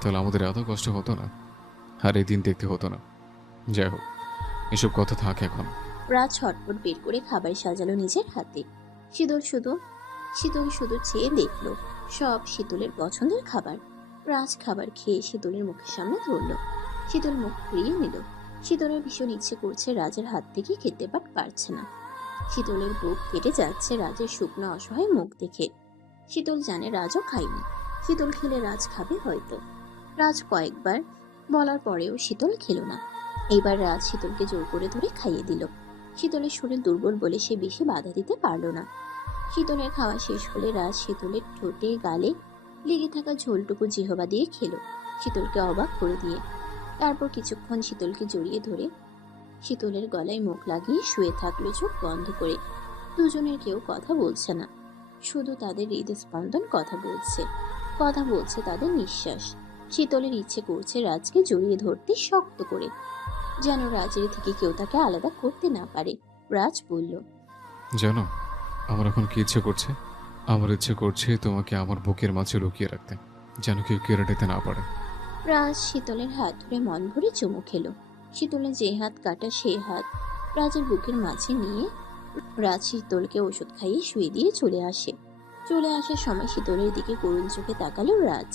তাহলে আমাদের এত কষ্ট হতো না, আর এই দিন দেখতে হতো না। যাই হোক, এসব কথা থাক এখন। রাজ ছটপট বের করে খাবার সাজালো নিজের হাতে। শীতল শুধু চেয়ে দেখলো। সব শীতলের পছন্দের খাবার। রাজ খাবার খেয়ে শীতলের মুখের সামনে ধরলো। শীতল মুখ ফিরিয়ে নিল। শীতলের ভীষণ ইচ্ছে করছে রাজের হাত থেকে খেতে, বাট পারছে না। শীতলের বুক ফেটে যাচ্ছে রাজের শুকনো অসহায় মুখ দেখে। শীতল জানে রাজও খায়নি। শীতল খেলে রাজ খাবে হয়তো। রাজ কয়েকবার বলার পরেও শীতল খেলো না। এইবার রাজ শীতলকে জোর করে ধরে খাইয়ে দিল। শীতলের শরীর দুর্বল বলে সে বেশি বাধা দিতে পারল না। শীতলের খাওয়া শেষ হলে রাজ শীতলের ঠোঁটে গালে লেগে থাকা ঝোলটুকু জিহবা দিয়ে খেলো, শীতলকে অবাক করে দিয়ে। তারপর কিছুক্ষণ শীতলকে জড়িয়ে ধরে শীতলের গলায় মুখ লাগিয়ে শুয়ে থাকলো চোখ বন্ধ করে। দুজনের কেউ কথা বলছে না, শুধু তাদের হৃদস্পন্দন কথা বলছে তাদের নিঃশ্বাস। শীতলের ইচ্ছে করছে রাজকে জড়িয়ে ধরতে শক্ত করে, যেন রাজের থেকে কেউ তাকে আলাদা করতে না পারে। রাজ বলল, জানো আমার এখন কি ইচ্ছে করছে? আমার ইচ্ছে করছে তোমাকে আমার বুকের মাঝে লুকিয়ে রাখতে, যেন কেউ কেড়ে নিতে না পারে। রাজ শীতলের হাত ধরে মন ভরে চুমু খেলো। শীতলের যে হাত কাটা সে হাত রাজের বুকের মাঝে নিয়ে রাজ শীতলকে ওষুধ খাইয়ে শুয়ে দিয়ে চলে আসার সময় শীতলের দিকে করুণ চোখে তাকালো রাজ।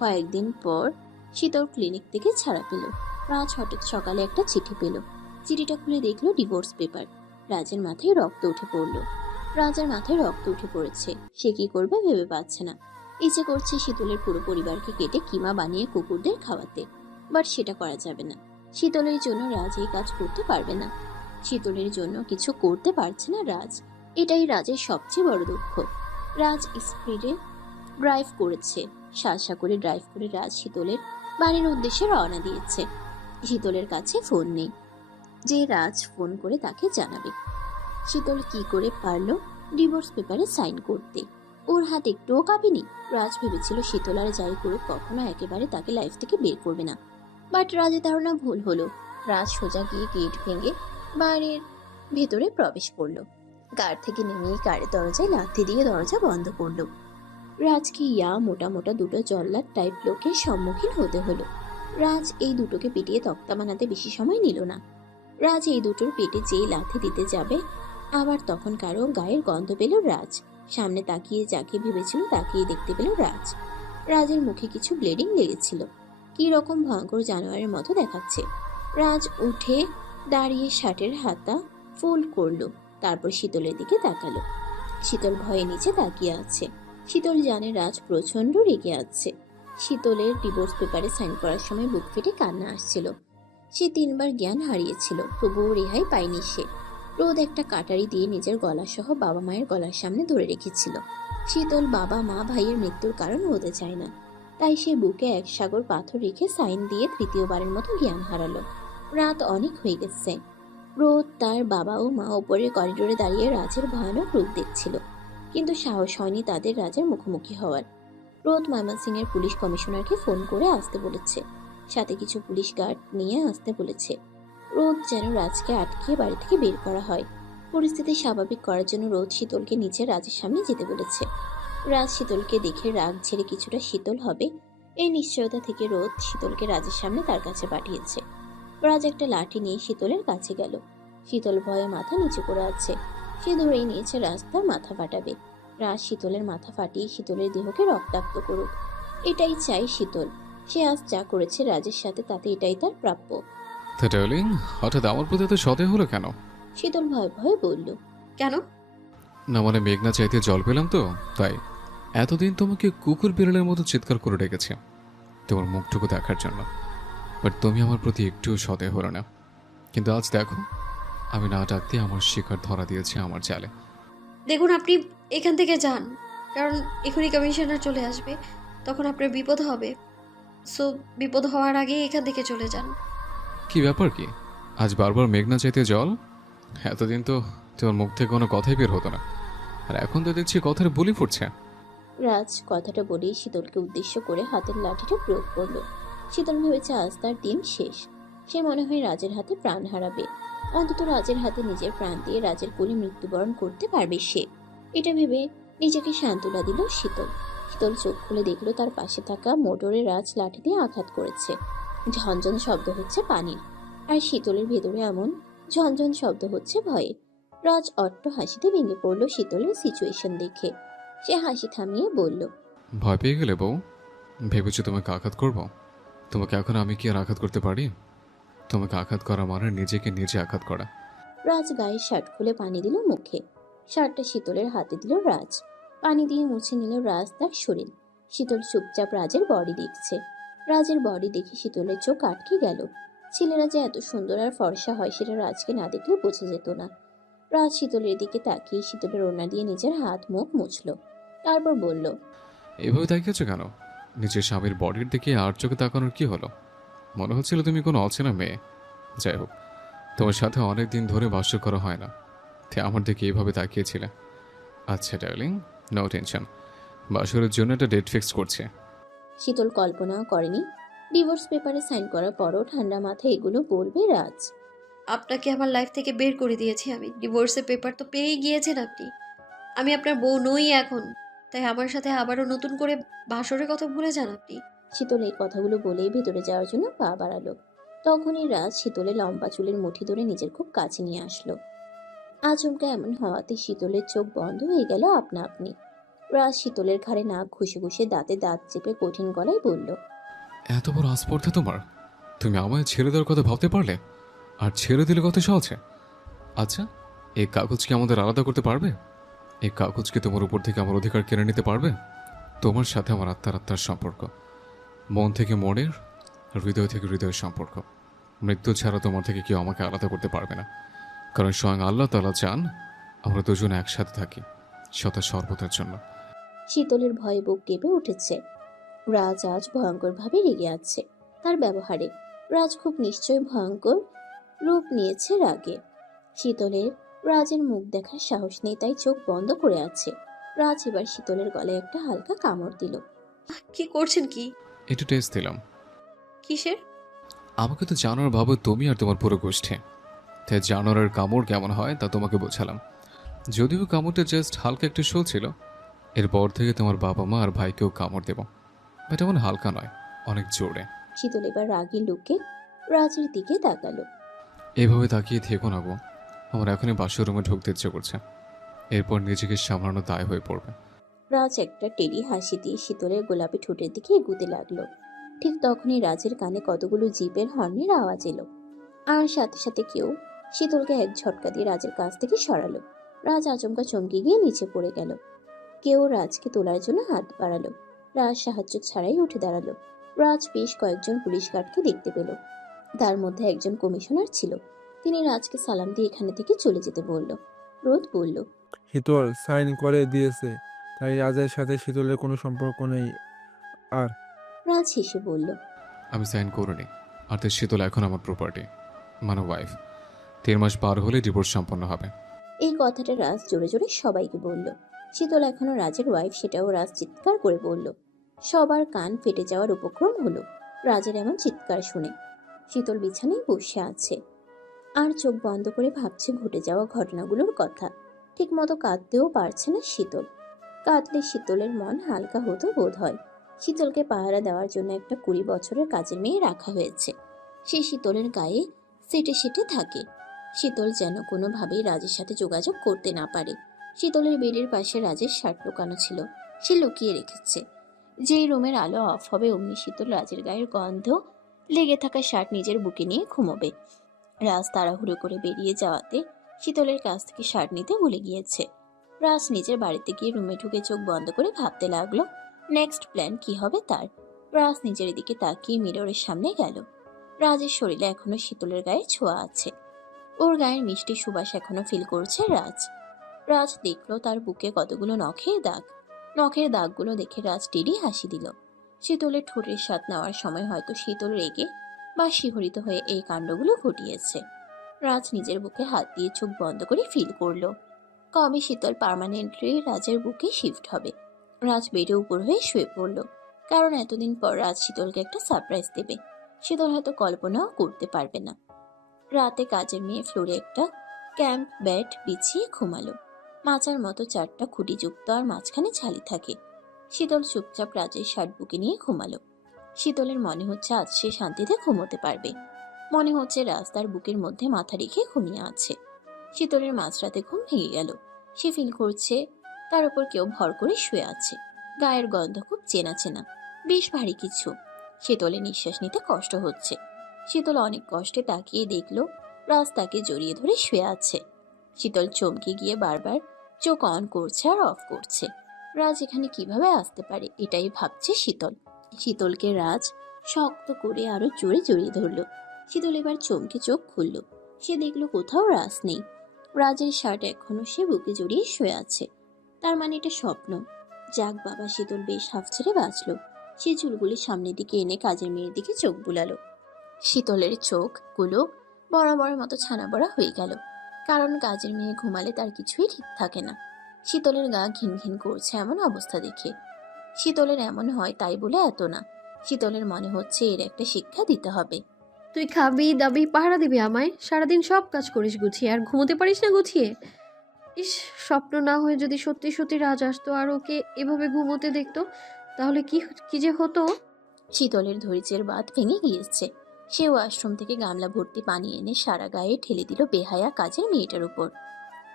কয়েকদিন পর শীতল ক্লিনিক থেকে ছাড়া পেল। রাজ হঠাৎ সকালে একটা চিঠি পেল। চিঠিটা খুলে দেখলো ডিভোর্স পেপার। রাজের মাথায় রক্ত উঠে পড়েছে। সে কি করবে ভেবে পাচ্ছে না। ইচ্ছে করছে শীতলের পুরো পরিবারকে কেটে কিমা বানিয়ে কুকুরদের খাওয়াতে, বাট সেটা করা যাবে না। শীতলের জন্য রাজ এই কাজ করতে পারবে না। শীতলের জন্য কিছু করতে পারছে না রাজ। এটাই রাজের সবচেয়ে বড় দুঃখ। রাজ স্পিডে ড্রাইভ করেছে। সাজসা করে ড্রাইভ করে রাজ শীতলের বাড়ির উদ্দেশ্যে রওনা দিয়েছে। শীতলের কাছে ফোন নেই যে রাজ ফোন করে তাকে জানাবে। শীতল কি করে পারলো ডিভোর্স পেপারে সাইন করতে? ওর হাত একটুও কাঁপেনি। রাজ ভেবেছিল শীতল আর যাই করুক কখনো একেবারে তাকে লাইফ থেকে বের করবে না। বাট রাজের ধারণা ভুল হলো। রাজ সোজা গিয়ে গেট ভেঙে বাড়ির ভেতরে প্রবেশ করলো। কার থেকে নেমে কারের দরজায় লাথি দিয়ে দরজা বন্ধ করলো। রাজকে মোটা মোটা দুটো জল্লাদ টাইপ লোকের সম্মুখীন হতে হলো। রাজ এই দুটোকে পিটিয়ে তক্তা বানাতে বেশি সময় নিল না। রাজ এই দুটোর পেটে যেই লাথি দিতে যাবে আবার তখন কারো গায়ের গন্ধ পেল। রাজ সামনে তাকিয়ে যাকে ভেবেছিল তাকিয়ে দেখতে পেল রাজের মুখে কিছু ব্লিডিং লেগেছিল। কি রকম ভয়ঙ্কর জানোয়ারের মতো দেখাচ্ছে। রাজ উঠে দাঁড়িয়ে শার্টের হাতা ফোল্ড করলো। তারপর শীতলের দিকে তাকালো। শীতল ভয়ে নিচে তাকিয়ে আছে। শীতল জানে রাজ প্রচন্ড রেগে আছে। শীতলের ডিভোর্স পেপারে সাইন করার সময় বুক ফেটে কান্না আসছিল। সে 3 বার জ্ঞান হারিয়েছিল, তবুও রেহাই পায়নি সে। রোদ একটা কাটারি দিয়ে নিজের গলা সহ বাবা মায়ের গলার সামনে ধরে রেখেছিল। শীতল বাবা মা ভাইয়ের মৃত্যুর কারণ হতে চায় না, তাই সে বুকে 1 সাগর পাথর রেখে সাইন দিয়ে 3য়বারের মতো জ্ঞান হারালো। রাত অনেক হয়ে গেছে। রোদ, তার বাবা ও মা ওপরের করিডোরে দাঁড়িয়ে রাজের ভয়ানক রূপ দেখছিল, কিন্তু সাহস হয়নি তাদের রাজের মুখোমুখি হওয়ার। রোদ ময়মনসিংহের পুলিশ কমিশনারকে ফোন করে আসতে বলেছে, সাথে কিছু পুলিশ গার্ড নিয়ে আসতে বলেছে। রোদ যেন রাজকে আটকিয়ে বাড়ি থেকে বের করা হয়। পরিস্থিতি স্বাভাবিক করার জন্য রোদ শীতলকে নিচে রাজের সামনে যেতে বলেছে। রাজ শীতলকে দেখে রাগ ছেড়ে কিছুটা শীতল হবে এই নিশ্চয়তা থেকে রোদ শীতলকে রাজের সামনে তার কাছে পাঠিয়েছে। রাজ একটা লাঠি নিয়ে শীতলের কাছে গেল। শীতল ভয়ে মাথা নিচু করে আছে। সে ধরেই নিয়েছে রাজ তার মাথা ফাটাবে। রাজ শীতলের মাথা ফাটিয়ে শীতলের দেহকে রক্তাক্ত করুক, এটাই চাই শীতল। সে আজ যা করেছে রাজের সাথে তাতে এটাই তার প্রাপ্য। তা ডার্লিং, হঠাৎ আমার প্রতি এত সদয় হলো কেন? শীতল ভয়ে ভয়ে বলল। কেন? না মানে মেঘনা চাইতে জল পেলাম তো তাই। এতদিন তোমাকে কুকুর বিড়ালের মতো চিৎকার করে ডেকেছি তোমার মুখটুকু দেখার জন্য, বাট তুমি আমার প্রতি একটুও সদয় হলো না। কিন্তু আজ দেখো, আমি না ডাকতে আমার শিকার ধরা দিয়েছে আমার জালে। দেখুন, আপনি এখান থেকে যান, কারণ এখনই কমিশনার চলে আসবে, তখন আপনার বিপদ হবে। সো বিপদ হওয়ার আগেই এখান থেকে চলে যান। কি ব্যাপার কি? আজ বারবার মেঘনা চাইতে জল? এতদিন তো তোমার মুখ থেকে কোনো কথাই বের হতো না, আর এখন তো দেখছি কথার বুলি ফুটছে। রাজ কথাটা বলেই শীতলকে উদ্দেশ্য করে হাতের লাঠিটা প্রয়োগ করলো। শীতল ভেবেছে আজ তার দিন শেষ। সে মনে হয় রাজের হাতে প্রাণ হারাবে। অন্তত রাজের হাতে নিজের প্রাণ দিয়ে রাজের কোলে মৃত্যুবরণ করতে পারবে সে। এটা ভেবে নিজেকে সান্ত্বনা দিল শীতল। শীতল চোখ খুলে দেখলো তার পাশে থাকা মোটরে রাজ লাঠি দিয়ে আঘাত করেছে। ঝনঝন শব্দ হচ্ছে পানির, আর শীতলের ভেতরে এমন ঝনঝন শব্দ হচ্ছে ভয়ে। রাজ অট্ট হাসিতে ভেঙে পড়লো শীতলের সিচুয়েশন দেখে। সে হাসি থামিয়ে বলল, ভয় পেয়ে গেলে বউ? ভেবেছো তোমাকে আঘাত করব? তোমাকে এখন আমি কি আর আঘাত করতে পারি? তোমাকে আঘাত করা মানে নিজেকে নিজে আঘাত করা। রাজ গায়ে শার্ট খুলে পানি দিল মুখে। শার্টটা শীতলের হাতে দিল রাজ। পানি দিয়ে মুছে নিল রাজ তার শরীর। শীতল চুপচাপ রাজের বডি দেখছে। রাজের বডি দেখে শীতলের চোখ আটকে গেল। ছেলেরা যে এত সুন্দর আর ফর্সা হয় সেটা রাজকে না দেখলে বোঝা যেত না। রাজ শীতলের দিকে তাকিয়ে শীতলের ওড়না দিয়ে নিজের হাত মুখ মুছল। তারপর বলল, এভাবে তাকিয়েছো কেন? নিজের স্বামীর বডির দিকে আর চোখে তাকানোর কি হলো? মনে হচ্ছিল তুমি কোনো অচেনা মেয়ে। যাই হোক, তোমার সাথে অনেক দিন ধরে বাস করা হয় না, তাই আমার দিকে এইভাবে তাকিয়েছিলে। আচ্ছা ডার্লিং, নো টেনশন, বাসরের জন্য একটা ডেট ফিক্স করছে। শীতল কল্পনাও করেনি ডিভোর্স পেপারে সাইন করার পরও ঠান্ডা মাথায় এগুলো বলবে রাজ। আপনাকে আমার লাইফ থেকে বের করে দিয়েছি আমি। ডিভোর্সের পেপার তো পেয়েই গিয়েছেন আপনি। আমি আপনার বউ নই এখন, তাই আমার সাথে আবারও নতুন করে বাসরের কথা ভুলে যান আপনি। শীতল এই কথাগুলো বলেই ভেতরে যাওয়ার জন্য পা বাড়ালো। তখনই রাজ শীতলের লম্বা চুলের মুঠি ধরে নিজের খুব কাছে নিয়ে আসলো। আচমকা এমন হওয়াতে শীতলের চোখ বন্ধ হয়ে গেল আপনা আপনি। রাজ শীতলের ঘাড়ে নাক ঘুষে ঘুষে দাঁতে দাঁত চেপে কঠিন গলায় বলল, এত বড় আস্পর্ধা তোমার? তুমি আমায় ছেড়ে দেওয়ার কথা ভাবতে পারলে, আর ছেড়ে দিলে কত সহজে। আচ্ছা, এই কাগজ কি আমাদের আলাদা করতে পারবে? এই কাগজ কি তোমার উপর থেকে আমার অধিকার কেড়ে নিতে পারবে? তোমার সাথে আমার আত্মার সম্পর্ক, মন থেকে মনের, হৃদয় থেকে হৃদয়ের সম্পর্ক। মৃত্যু ছাড়া তোমার থেকে কেউ আমাকে আলাদা করতে পারবে না, কারণ স্বয়ং আল্লাহ তাআলা চান আমরা দুজন একসাথে থাকি সদা সর্বদার জন্য। শীতলের ভয়ে বুক কেঁপে উঠেছে। রাজ আজ ভয়ঙ্করভাবে রেগে আছে। তার ব্যবহারে রাজ খুব নিশ্চয় ভয়ঙ্কর রূপ নিয়েছে রাগে। শীতলের রাজের মুখ দেখার সাহস নেই, তাই চোখ বন্ধ করে আছে। রাজ এবার শীতলের গলায় একটা হালকা কামড় দিল। কি করছেন কি? একটু টেস্ট দিলাম। কিসের? আমাকে তো জানোয়ার ভাবো তুমি আর তোমার পুরো গোষ্ঠী, তাই জানোয়ারের কামড় কেমন হয় তা তোমাকে বোঝালাম। যদিও কামড়টা জাস্ট হালকা একটু শো ছিল, এরপর থেকে তোমার বাবা মা আর ভাইকেও কামড় দেব, বাট এমন হালকা নয়, অনেক জোরে। শীতল এবার রাগী লুকে রাজের দিকে তাকালো। এভাবে তাকিয়ে থেকো না গো, আমার এখনই বাসর রুমে ঢুকতে ইচ্ছে করছে, এরপর নিজেকে সামলানো দায় হয়ে পড়বে। রাজ একটা টেরি হাসি দিয়ে শীতলের গোলাপি ঠোঁটের দিকে এগুতে লাগলো। ঠিক তখনই রাজের কানে কতগুলো জিপের হর্নের আওয়াজ এলো, আর সাথে সাথে কেউ শীতলকে এক ঝটকা দিয়ে রাজের কাছ থেকে সরালো। রাজ আচমকা চমকে গিয়ে নিচে পড়ে গেল। কেউ রাজকে তোলার জন্য হাত বাড়ালো। রাজ সাহায্য ছাড়াই উঠে দাঁড়ালো। রাজ বেশ কয়েকজন পুলিশ গার্ডকে দেখতে পেল। তার মধ্যে একজন কমিশনার ছিল। তিনি রাজকে সালাম দিয়ে এখানে থেকে চলে যেতে বলল। রোদ বলল, শীতল সাইন করে দিয়েছে, তাই রাজের সাথে শীতলের কোনো সম্পর্ক নেই। আর রাজ হেসে বলল, আমি সাইন করিনি, আর তাই শীতল এখন আমার প্রপার্টি, মানে ওয়াইফ। 3 মাস পার হলে ডিভোর্স সম্পন্ন হবে। এই কথাটা রাজ জোরে জোরে সবাইকে বলল। শীতল এখনো রাজের ওয়াইফ, সেটাও রাজ চিৎকার করে বলল। সবার কান ফেটে যাওয়ার উপক্রম হলো রাজের এমন চিৎকার শুনে। শীতল বিছানায় বসে আছে আর চোখ বন্ধ করে ভাবছে ঘটে যাওয়া ঘটনাগুলোর কথা। ঠিকমতো কাঁদতেও পারছে না শীতল। কাঁদলে শীতলের মন হালকা হতো বোধ হয়। শীতলকে পাহারা দেওয়ার জন্য একটা 20 বছরের কাজের মেয়ে রাখা হয়েছে। সে শীতলের গায়ে সেটে সেটে থাকে। শীতল যেন কোনোভাবেই রাজের সাথে যোগাযোগ করতে না পারে। শীতলের বেডের পাশে রাজের শার্ট লুকানো ছিল, সে লুকিয়ে রেখেছে। যেই রুমের আলো অফ হবে অমনি শীতল রাজের গায়ের গন্ধ লেগে থাকা শার্ট নিজের বুকে নিয়ে ঘুমোবে। রাজ তাড়াহুড়ো করে বেরিয়ে যাওয়াতে শীতলের কাছ থেকে শার্ট নিতে ভুলে গিয়েছে। রাজ নিজের বাড়িতে গিয়ে রুমে ঢুকে চোখ বন্ধ করে ভাবতে লাগলো নেক্সট প্ল্যান কি হবে তার। রাজ নিজের দিকে তাকিয়ে মিররের সামনে গেল। রাজের শরীরে এখনো শীতলের গায়ে ছোঁয়া আছে। ওর গায়ের মিষ্টি সুবাস এখনো ফিল করছে রাজ। রাজ দেখলো তার বুকে কতগুলো নখের দাগ। নখের দাগগুলো দেখে রাজ টেরি হাসি দিল। শীতলের ঠোঁটের স্বাদ নেওয়ার সময় হয়তো শীতল রেগে বা শিহরিত হয়ে এই কাণ্ডগুলো ঘটিয়েছে। রাজ নিজের বুকে হাত দিয়ে চোখ বন্ধ করে ফিল করলো কবে শীতল পার্মানেন্টলি রাজের বুকে শিফট হবে। রাজ বেডে উপর হয়ে শুয়ে পড়ল, কারণ এতদিন পর রাজ শীতলকে একটা সারপ্রাইজ দেবে। শীতল হয়তো কল্পনাও করতে পারবে না। রাতে কাজের মেয়ে ফ্লোরে একটা ক্যাম্প বেড বিছিয়ে ঘুমালো। মাচার মতো 4টা খুঁটিযুক্ত আর মাঝখানে ছালি থাকে। শীতল চুপচাপ রাজের শার্ট বুকে নিয়ে ঘুমালো। শীতলের মনে হচ্ছে আজ সে শান্তিতে ঘুমোতে পারবে। মনে হচ্ছে রাজ তার বুকের মধ্যে মাথা রেখে ঘুমিয়ে আছে। শীতলের মাঝরাতে ঘুম ভেঙে গেল। সে ফিল করছে তার উপর কেউ ভর করে শুয়ে আছে। গায়ের গন্ধ খুব চেনা চেনা, বেশ ভারী কিছু। শীতলের নিঃশ্বাস নিতে কষ্ট হচ্ছে। শীতল অনেক কষ্টে তাকিয়ে দেখলো রাজ তাকে জড়িয়ে ধরে শুয়ে আছে। শীতল চমকে গিয়ে বারবার চোখ অন করছে আর অফ করছে। রাজ এখানে কিভাবে আসতে পারে এটাই ভাবছে শীতল। শীতলকে রাজ শক্ত করে আরো জোরে জড়িয়ে ধরলো। শীতল এবার চমকে চোখ খুলল। সে দেখলো কোথাও রাজ নেই। রাজের শার্ট এখনো সে বুকে জড়িয়ে শুয়ে আছে। তার মানে এটা স্বপ্ন। যাক বাবা, শীতল বেশ হাফ ছেড়ে বাঁচলো। সে চুলগুলি সামনের দিকে এনে কাজের মেয়ের দিকে চোখ বুলালো। শীতলের চোখগুলো বরাবর মতো ছানা বড়া হয়ে গেল, কারণ কাজের মেয়ে ঘুমালে তার কিছুই ঠিক থাকে না। শীতলের গা ঘিন ঘিন করছে এমন অবস্থা দেখে। শীতলের এমন হয় তাই বলে এত না। শীতলের মনে হচ্ছে এর একটা শিক্ষা দিতে হবে। তুই খাবি দাবি পাহারা দিবি আমায়, সারাদিন সব কাজ করিস গুছিয়ে, আর ঘুমোতে পারিস না গুছিয়ে। ইস, স্বপ্ন না হয়ে যদি সত্যি সত্যি রাজ আসতো আর ওকে এভাবে ঘুমোতে দেখতো, তাহলে কি কি যে হতো। শীতলের ধৈর্যের বাঁধ ভেঙে গিয়েছে। সে ওয়াশরুম থেকে গামলা ভর্তি পানি এনে সারা গায়ে ঠেলে দিল বেহায়া কাজের মেয়েটার উপর।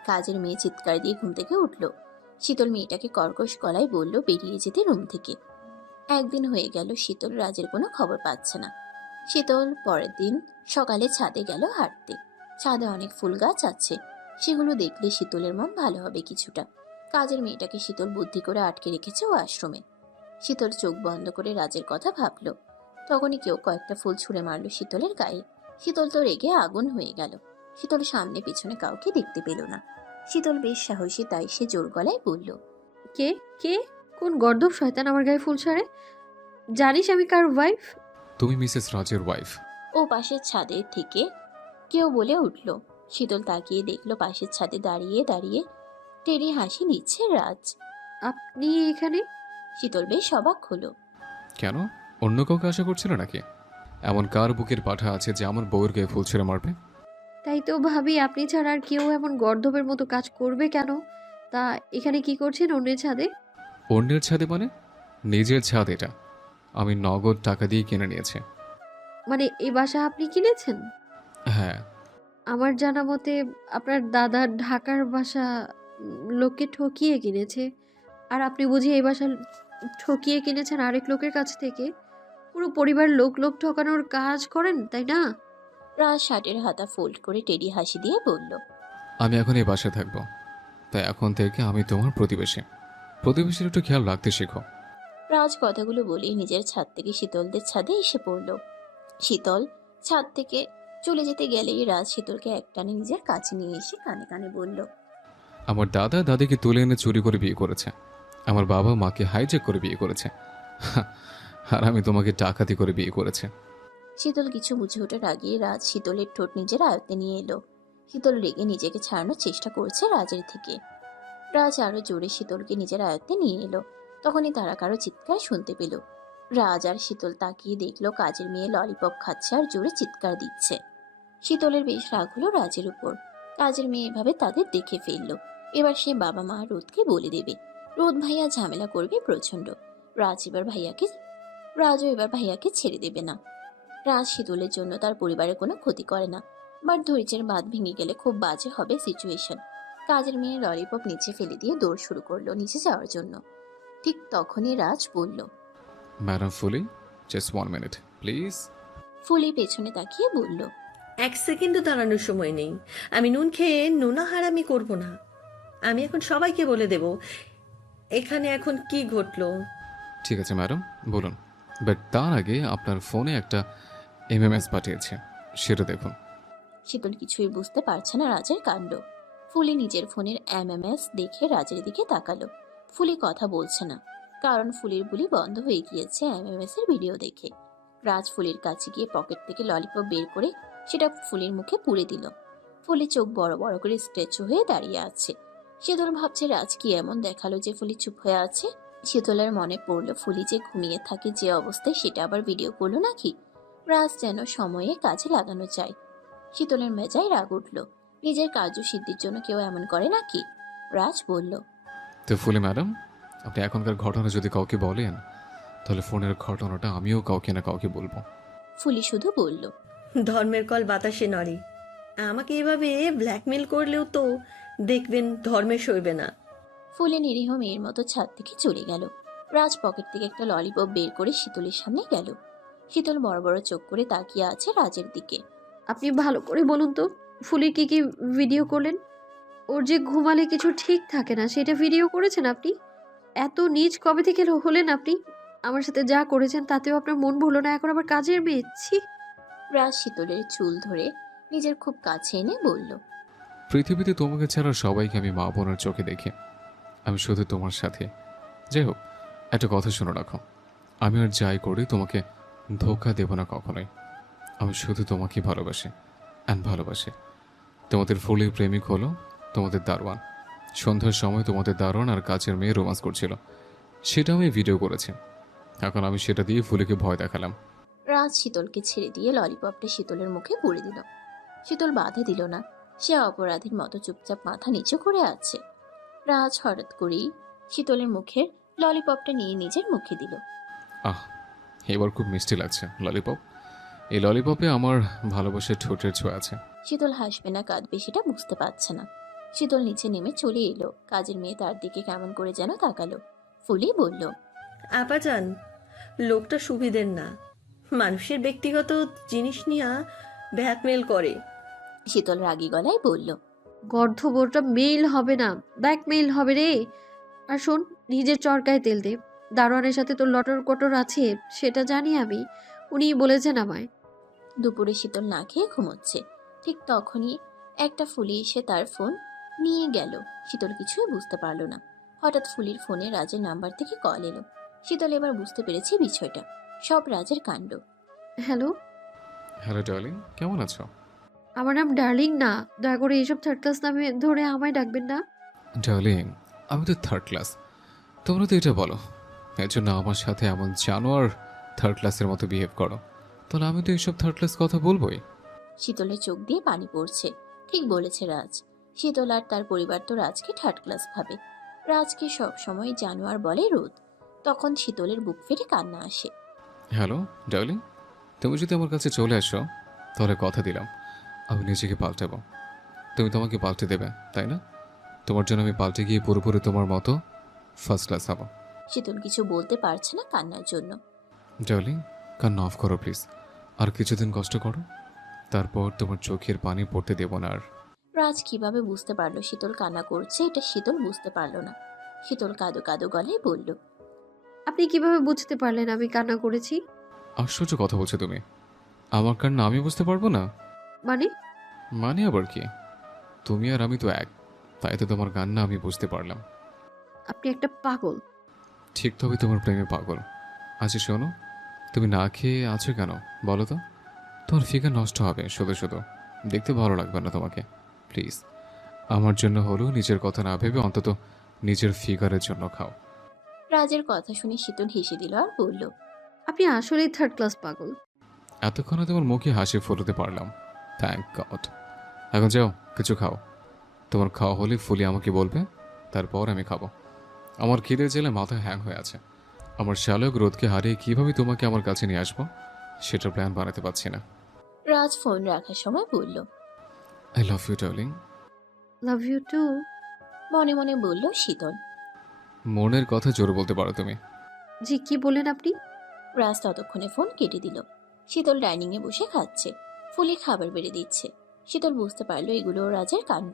কাজের মেয়ে চিৎকার দিয়ে ঘুম থেকে উঠল। শীতল মেয়েটাকে কর্কশ গলায় বলল বেরিয়ে যেতে রুম থেকে। একদিন হয়ে গেল শীতল রাজের কোনো খবর পাচ্ছে না। শীতল পরের দিন সকালে ছাদে গেল হাঁটতে। ছাদে অনেক ফুল গাছ আছে, সেগুলো দেখলে শীতলের মন ভালো হবে কিছুটা। কাজের মেয়েটাকে শীতল বুদ্ধি করে আটকে রেখেছে ওয়াশরুমে। শীতল চোখ বন্ধ করে রাজের কথা ভাবলো। তখনই কেউ কয়েকটা ফুল ছুঁড়ে মারলো শীতলের গায়ে। শীতল তো রেগে আগুন হয়ে গেল। শীতল সামনে পিছনে কাউকে দেখতে পেল না। শীতল বেশ সাহসী, তাই সে জোর গলায় বলল, কে কে কোন গর্দভ শয়তান আমার গায়ে ফুল ছাড়ে? জানিস আমি কার ওয়াইফ? তুমি মিসেস রাজের ওয়াইফ। ও পাশের ছাদের থেকে কেউ বলে উঠল। শীতল তাকিয়ে দেখলো পাশের ছাদে দাঁড়িয়ে দাঁড়িয়ে টেরি হাসি দিচ্ছে রাজ। আপনি এখানে? শীতল বেশ অবাক হলো। কেন, অন্য কাউকে আশা করছিল নাকি? এমন কার বুকের পাঠা আছে যে আমার বউয়ের গায়ে ফুল ছেড়ে মারবে? তাই তো ভাবি, আপনি ছাড়া আর কেউ এমন গর্দভের মতো কাজ করবে কেন? তা এখানে কি করছেন অন্যের ছাদে? অন্যের ছাদে মানে? নিজের ছাদ এটা। আমি নগদ টাকা দিয়ে কিনে নিয়েছি। মানে এই বাসা আপনি কিনেছেন? হ্যাঁ। আমার জানা মতে আপনার দাদা ঢাকার বাসা লোককে ঠকিয়ে কিনেছে। আর আপনি বুঝি এই বাসা ঠকিয়ে কিনেছেন আরেক লোকের কাছ থেকে? পুরো পরিবার লোক লোক ঠকানোর কাজ করেন, তাই না? রাজ শার্টের হাতা ফোল্ড করে টেরি হাসি দিয়ে বলল, আমি এখন এই বাসায় থাকবো, তাই এখন থেকে আমি তোমার প্রতিবেশী। প্রতিবেশীর একটু খেয়াল রাখতে শেখো। রাজ কথাগুলো বলেই নিজের ছাদ থেকে শীতলদের ছাদে এসে পড়ল। শীতল ছাদ থেকে চলে যেতে গেলেই রাজ শীতলকে একটানে নিজের কাছে নিয়ে এসে কানে কানে বলল, আমার দাদা দাদিকে তুলে এনে চুরি করে বিয়ে করেছে, আমার বাবা মাকে হাইজ্যাক করে বিয়ে করেছে, আর আমি তোমাকে ডাকাতি করে বিয়ে করেছে। শীতল কিছু বুঝে ওঠার আগেই রাজ শীতলের ঠোঁট নিজের আয়ত্তে নিয়ে এলো। শীতল রেগে নিজেকে ছাড়ানোর চেষ্টা করছে রাজের থেকে। রাজ আরো জোরে শীতলকে নিজের আয়ত্তে নিয়ে এলো। তখনই তারা কারো চিৎকার শুনতে পেল। রাজ আর শীতল তাকিয়ে দেখলো কাজের মেয়ে ললিপপ খাচ্ছে আর জোরে চিৎকার দিচ্ছে। শীতলের বেশ রাগ হলো রাজের উপর। কাজের মেয়ে এভাবে তাদের দেখে ফেললো। এবার সে বাবা মা রোদকে বলে দেবে। রোদ ভাইয়া ঝামেলা করবে প্রচন্ড। রাজও এবার ভাইয়াকে ছেড়ে দেবে না। রাজ শীতলের জন্য তার পরিবারের কোনো ক্ষতি করে না, বাট ধৈর্যের বাঁধ ভেঙে গেলে খুব বাজে হবে সিচুয়েশন। কাজের মেয়ে ললিপপ নিচে ফেলে দিয়ে দৌড় শুরু করলো নিচে যাওয়ার জন্য। ঠিক তখনই রাজ বলল, madam Phuli, just 1 minute please. Phuli পেছনে তাকিয়ে বলল, 1 সেকেন্ডও দাঁড়ানোর সময় নেই। আমি নুন খেয়ে নোনা হারামি করব না। আমি এখন সবাইকে বলে দেব এখানে এখন কি ঘটলো। ঠিক আছে ম্যাডাম, বলুন, বাট তার আগে আপনার ফোনে একটা এমএমএস পাঠিয়েছে, সেটা দেখুন। শীতল কিছুই বুঝতে পারছে না রাজের কাণ্ড। ফুলি নিজের ফোনের এমএমএস দেখে রাজের দিকে তাকালো। ফুলি কথা বলছে না, কারণ ফুলির বুলি বন্ধ হয়ে গিয়েছে এমএমএস এর ভিডিও দেখে। রাজ ফুলির কাছে গিয়ে পকেট থেকে ললিপপ বের করে সেটা ফুলির মুখে পুরে দিল। ফুলি চোখ বড় বড় করে স্ট্যাচু হয়ে দাঁড়িয়ে আছে। শীতল ভাবছে রাজ কি এমন দেখালো যে ফুলি চুপ হয়ে আছে। শীতলের মনে পড়লো ফুলি যে ঘুমিয়ে থাকে যে অবস্থায় সেটা আবার ভিডিও করলো নাকি। রাজ যেন সময়ে কাজে লাগানো চায়। শীতলের মেজায় রাগ উঠল। নিজের কার্যসিদ্ধির জন্য কেউ এমন করে নাকি? রাজ বলল, তো ফুলি ম্যাডাম, আপনি এখনকার ঘটনা যদি কাউকে বলেন, তাহলে ফোনের ঘটনাটা আমিও কাউকে না কাউকে বলবো। ফুলি শুধু বলল, ধর্মের কল বাতাসে নড়ে। আমাকে এভাবে ব্ল্যাকমেল করলেও তো দেখবেন ধর্মে সইবে না। ফুলে নিরীহ মেয়ের মতো ছাদ থেকে চলে গেল। রাজ পকেট থেকে একটা ললিপপ বের করে শীতলের সামনে গেল। শীতল বড় বড় চোখ করে তাকিয়ে আছে রাজের দিকে। আপনি ভালো করে বলুন তো, ফুলির কি কি ভিডিও করলেন? ওর যে ঘুমালে কিছু ঠিক থাকে না, সেটা ভিডিও করেছেন আপনি? এত নীচ কবে থেকে হলেন আপনি? আমার সাথে যা করেছেন তাতেও আপনার মন ভুলো না, এখন আবার কাজের মেয়ে? ছি! রাজ শীতলের চুল ধরে নিজের খুব কাছে এনে বলল, পৃথিবীতে তোমাকে ছাড়া সবাইকে আমি মা বোনের চোখে দেখি, আমি শুধু তোমার সাথে। যাই হোক, একটা কথা শুনে রাখো, আমি আর যাই করি তোমাকে ধোঁকা দেব না কখনোই। আমি শুধু তোমাকে ভালোবাসি অ্যান্ড ভালোবাসি। তোমাদের ফুলের প্রেমিক হলো তোমাদের দারোয়ান। সন্ধ্যার সময় তোমাদের দারোয়ান আর কাছের মেয়ে রোমান্স করছিল, সেটা আমি ভিডিও করেছি। এখন আমি সেটা দিয়ে ফুলিকে ভয় দেখালাম। রাজ শীতলকে ছেড়ে দিয়ে ললিপপটা শীতলের মুখে পুরে দিল। শীতল বাধা দিল না, সে অপরাধীর মতো চুপচাপ মাথা নিচু করে আছে। রাজ হঠাৎ করেই শীতলের মুখের ললিপপটা নিয়ে নিজের মুখে দিল। আহ, এবার খুব মিষ্টি লাগছে ললিপপ। এই ললিপপে আমার ভালোবাসার ঠোঁটের ছোঁয়া আছে। শীতল হাসবে না কাঁদবে সেটা বুঝতে পারছে না। শীতল নিচে নেমে চলে এলো। কাজের মেয়ে তার দিকে কেমন করে যেন তাকালো। ফুলি বলল, আপাজান, লোকটা সুবিধের না, মানুষের ব্যক্তিগত জিনিস নিয়ে ব্ল্যাকমেল করে। শীতল রাগী গলায় বলল, গর্ধবটা মেইল হবে না, ব্ল্যাকমেইল হবে রে। আর শোন, নিজের চরকায় তেল দে। দারোয়ানের সাথে তোর লটর কটর আছে সেটা জানি আমি, উনিই বলেছেন আমায়। দুপুরে শীতল না খেয়ে ঘুমোচ্ছে। ঠিক তখনই একটা ফুলি এসে তার ফোন নিয়ে গেল। শীতল কিছুই বুঝতে পারলো না। হঠাৎ ফুলির ফোনে রাজের নাম্বার থেকে কল এলো। শীতল এবার বুঝতে পেরেছে বিষয়টা সব রাজের কাণ্ড। হ্যালো, হ্যালো ডার্লিং, কেমন আছো? আমার নাম ডার্লিং না। দয়া করে এইসব থার্ড ক্লাস নামে ধরে আমায় ডাকবেন না। ডার্লিং, আমি তো থার্ড ক্লাস, তোমরা তো এটা বলো। এর জন্য আমার সাথে এমন জানোয়ার থার্ড ক্লাসের মতো বিহেভ করো, তাহলে আমি তো এইসব থার্ড ক্লাস কথা বলবোই। শীতলের চোখ দিয়ে পানি পড়ছে। ঠিক বলেছে রাজ। শীতল আর তার পরিবার তো রাজকে থার্ড ক্লাস ভাবে। রাজকে সব সময় জানোয়ার বলে রোদ। তখন শীতলের বুক ফেটে কান্না আসে। হ্যালো ডার্লিং, তুমি যদি আমার কাছে চলে আসো তাহলে কথা দিলাম আমি নিজেকে পাল্টাবো। তুমি তোমাকে পাল্টে দেবে, তাই না? তোমার জন্য আমি পাল্টে গিয়ে পুরোপুরি তোমার মতো ফার্স্ট ক্লাস হবো। শীতল কিছু বলতে পারছে না কান্নার জন্য। ডার্লিং, কান্না অফ করো প্লিজ। আর কিছুদিন কষ্ট করো, তারপর তোমার চোখের পানি পড়তে দেব না আর। রাজ কিভাবে বুঝতে পারলো শীতল কান্না করছে এটা শীতল বুঝতে পারলো না। শীতল কাঁদো কাঁদো গলায় বলল, আপনি কিভাবে বুঝতে পারলেন আমি কান্না করেছি? আশ্চর্য কথা বলছো তুমি। আমার কান্না আমি বুঝতে পারবো না মানে? মানে আবার কি? তুমি আর আমি তো এক, তাই তো তোমার কান্না আমি বুঝতে পারলাম। আপনি একটা পাগল। ঠিক তবে তোমার প্রেমে পাগল। আচ্ছা শোনো, তুমি না খেয়ে আছো কেন বলো তো? তোমার ফিগার নষ্ট হবে শুধু শুধু, দেখতে ভালো লাগবে না তোমাকে। প্লিজ আমার জন্য হলেও নিজের কথা না ভেবে অন্তত নিজের ফিগারের জন্য খাও। রাজের কথা শুনে শীতল হেসে দিল আর বলল, আপনি আসলেই থার্ড ক্লাস পাগল। এতক্ষণে তোমার মুখে হাসি ফোটাতে পারলাম, থ্যাংক গড। এখন যাও কিছু খাও, তোমার খাওয়া হলে ফুলি আমাকে বলবে, তারপর আমি খাবো। আমার খিদের জেলে মাথা হ্যাং হয়ে আছে। আমার শালক রোদকে হারিয়ে কিভাবে তোমাকে আমার কাছে নিয়ে আসবো সেটা প্ল্যান বানাতে পারছি না। রাজ ফোন রাখার সময় বলল, I love you darling. Love you too. মনে মনে বলল শীতল। মনের কথা জোরে বলতে পারো তুমি। জি, কি বললেন আপনি? রাজ ততক্ষণে ফোন কেটে দিল। শীতল ডাইনিংয়ে বসে খাচ্ছে। ফুলি খাবার বেড়ে দিচ্ছে। শীতল বুঝতে পারলো এগুলো রাজের কাণ্ড।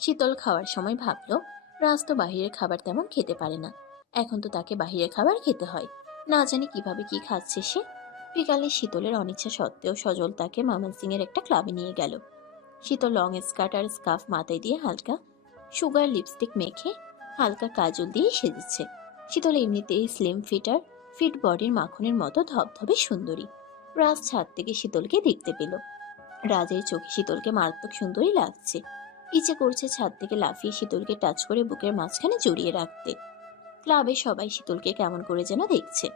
শীতল খাওয়ার সময় ভাবলো রাজ তো বাহিরের খাবার তেমন খেতে পারে না। এখন তো তাকে বাহিরের খাবার খেতে হয়। না জানি কিভাবে কি খাচ্ছে সে। বিকালে শীতলের অনিচ্ছা সত্ত্বেও সজল তাকে ময়মনসিংহের একটা ক্লাবে নিয়ে গেল। শীতল লং স্কার্ট আর স্কার্ফ মাথায় দিয়ে হালকা সুগার লিপস্টিক মেখে হালকা কাজল দিয়ে সেজেছে। শীতল এমনিতেই স্লিম ফিটার ফিট বডির মাখনের মতো ধবধবে সুন্দরী। রাজ ছাদ থেকে শীতলকে দেখতে পেল। রাজের চোখে শীতলকে মারাত্মক সুন্দরী লাগছে। ইচ্ছে করছে ছাদ থেকে লাফিয়ে শীতলকে টাচ করে বুকের মাঝখানে জড়িয়ে রাখতে। ক্লাবে সবাই শীতলকে কেমন করে যেন দেখছে,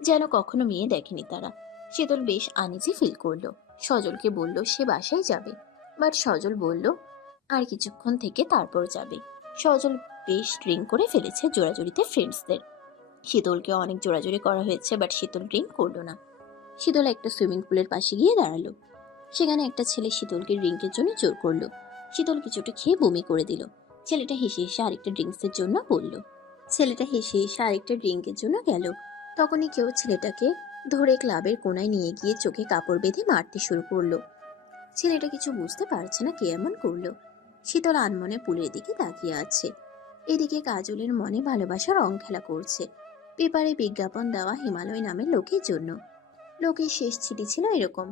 যেন কখনো মেয়ে দেখেনি তারা। শীতল বেশ আনইজি ফিল করলো। সজলকে বলল সে বাসায় যাবে, বাট সজল বলল আর কিছুক্ষণ থেকে তারপর যাবে। সজল বেশ ড্রিঙ্ক করে ফেলেছে জোরাজুরিতে ফ্রেন্ডসদের। শীতলকে অনেক জোরাজুরি করা হয়েছে, বাট শীতল ড্রিঙ্ক করলো না। শীতল একটা সুইমিং পুলের পাশে গিয়ে দাঁড়ালো। সেখানে একটা ছেলে শীতলকে ড্রিঙ্কের জন্য জোর করলো। শীতল কিছুটা খেয়ে বমি করে দিল। ছেলেটা হেসে হেসে আরেকটা ড্রিঙ্কসের জন্য বলল। ছেলেটা হেসে হেসে আরেকটা ড্রিঙ্কের জন্য গেল। তখনই কেউ ছেলেটাকে ধরে ক্লাবের কোনায় নিয়ে গিয়ে চোখে কাপড় বেঁধে মারতে শুরু করলো। ছেলেটা কিছু বুঝতে পারছে না কে এমন করলো। শীতল আনমনে পুলের দিকে তাকিয়ে আছে। এদিকে কাজলের মনে ভালোবাসা রং খেলা করছে। পেপারে বিজ্ঞাপন দেওয়া হিমালয় নামের লোকের জন্য। লোকের শেষ চিঠি ছিল এরকম,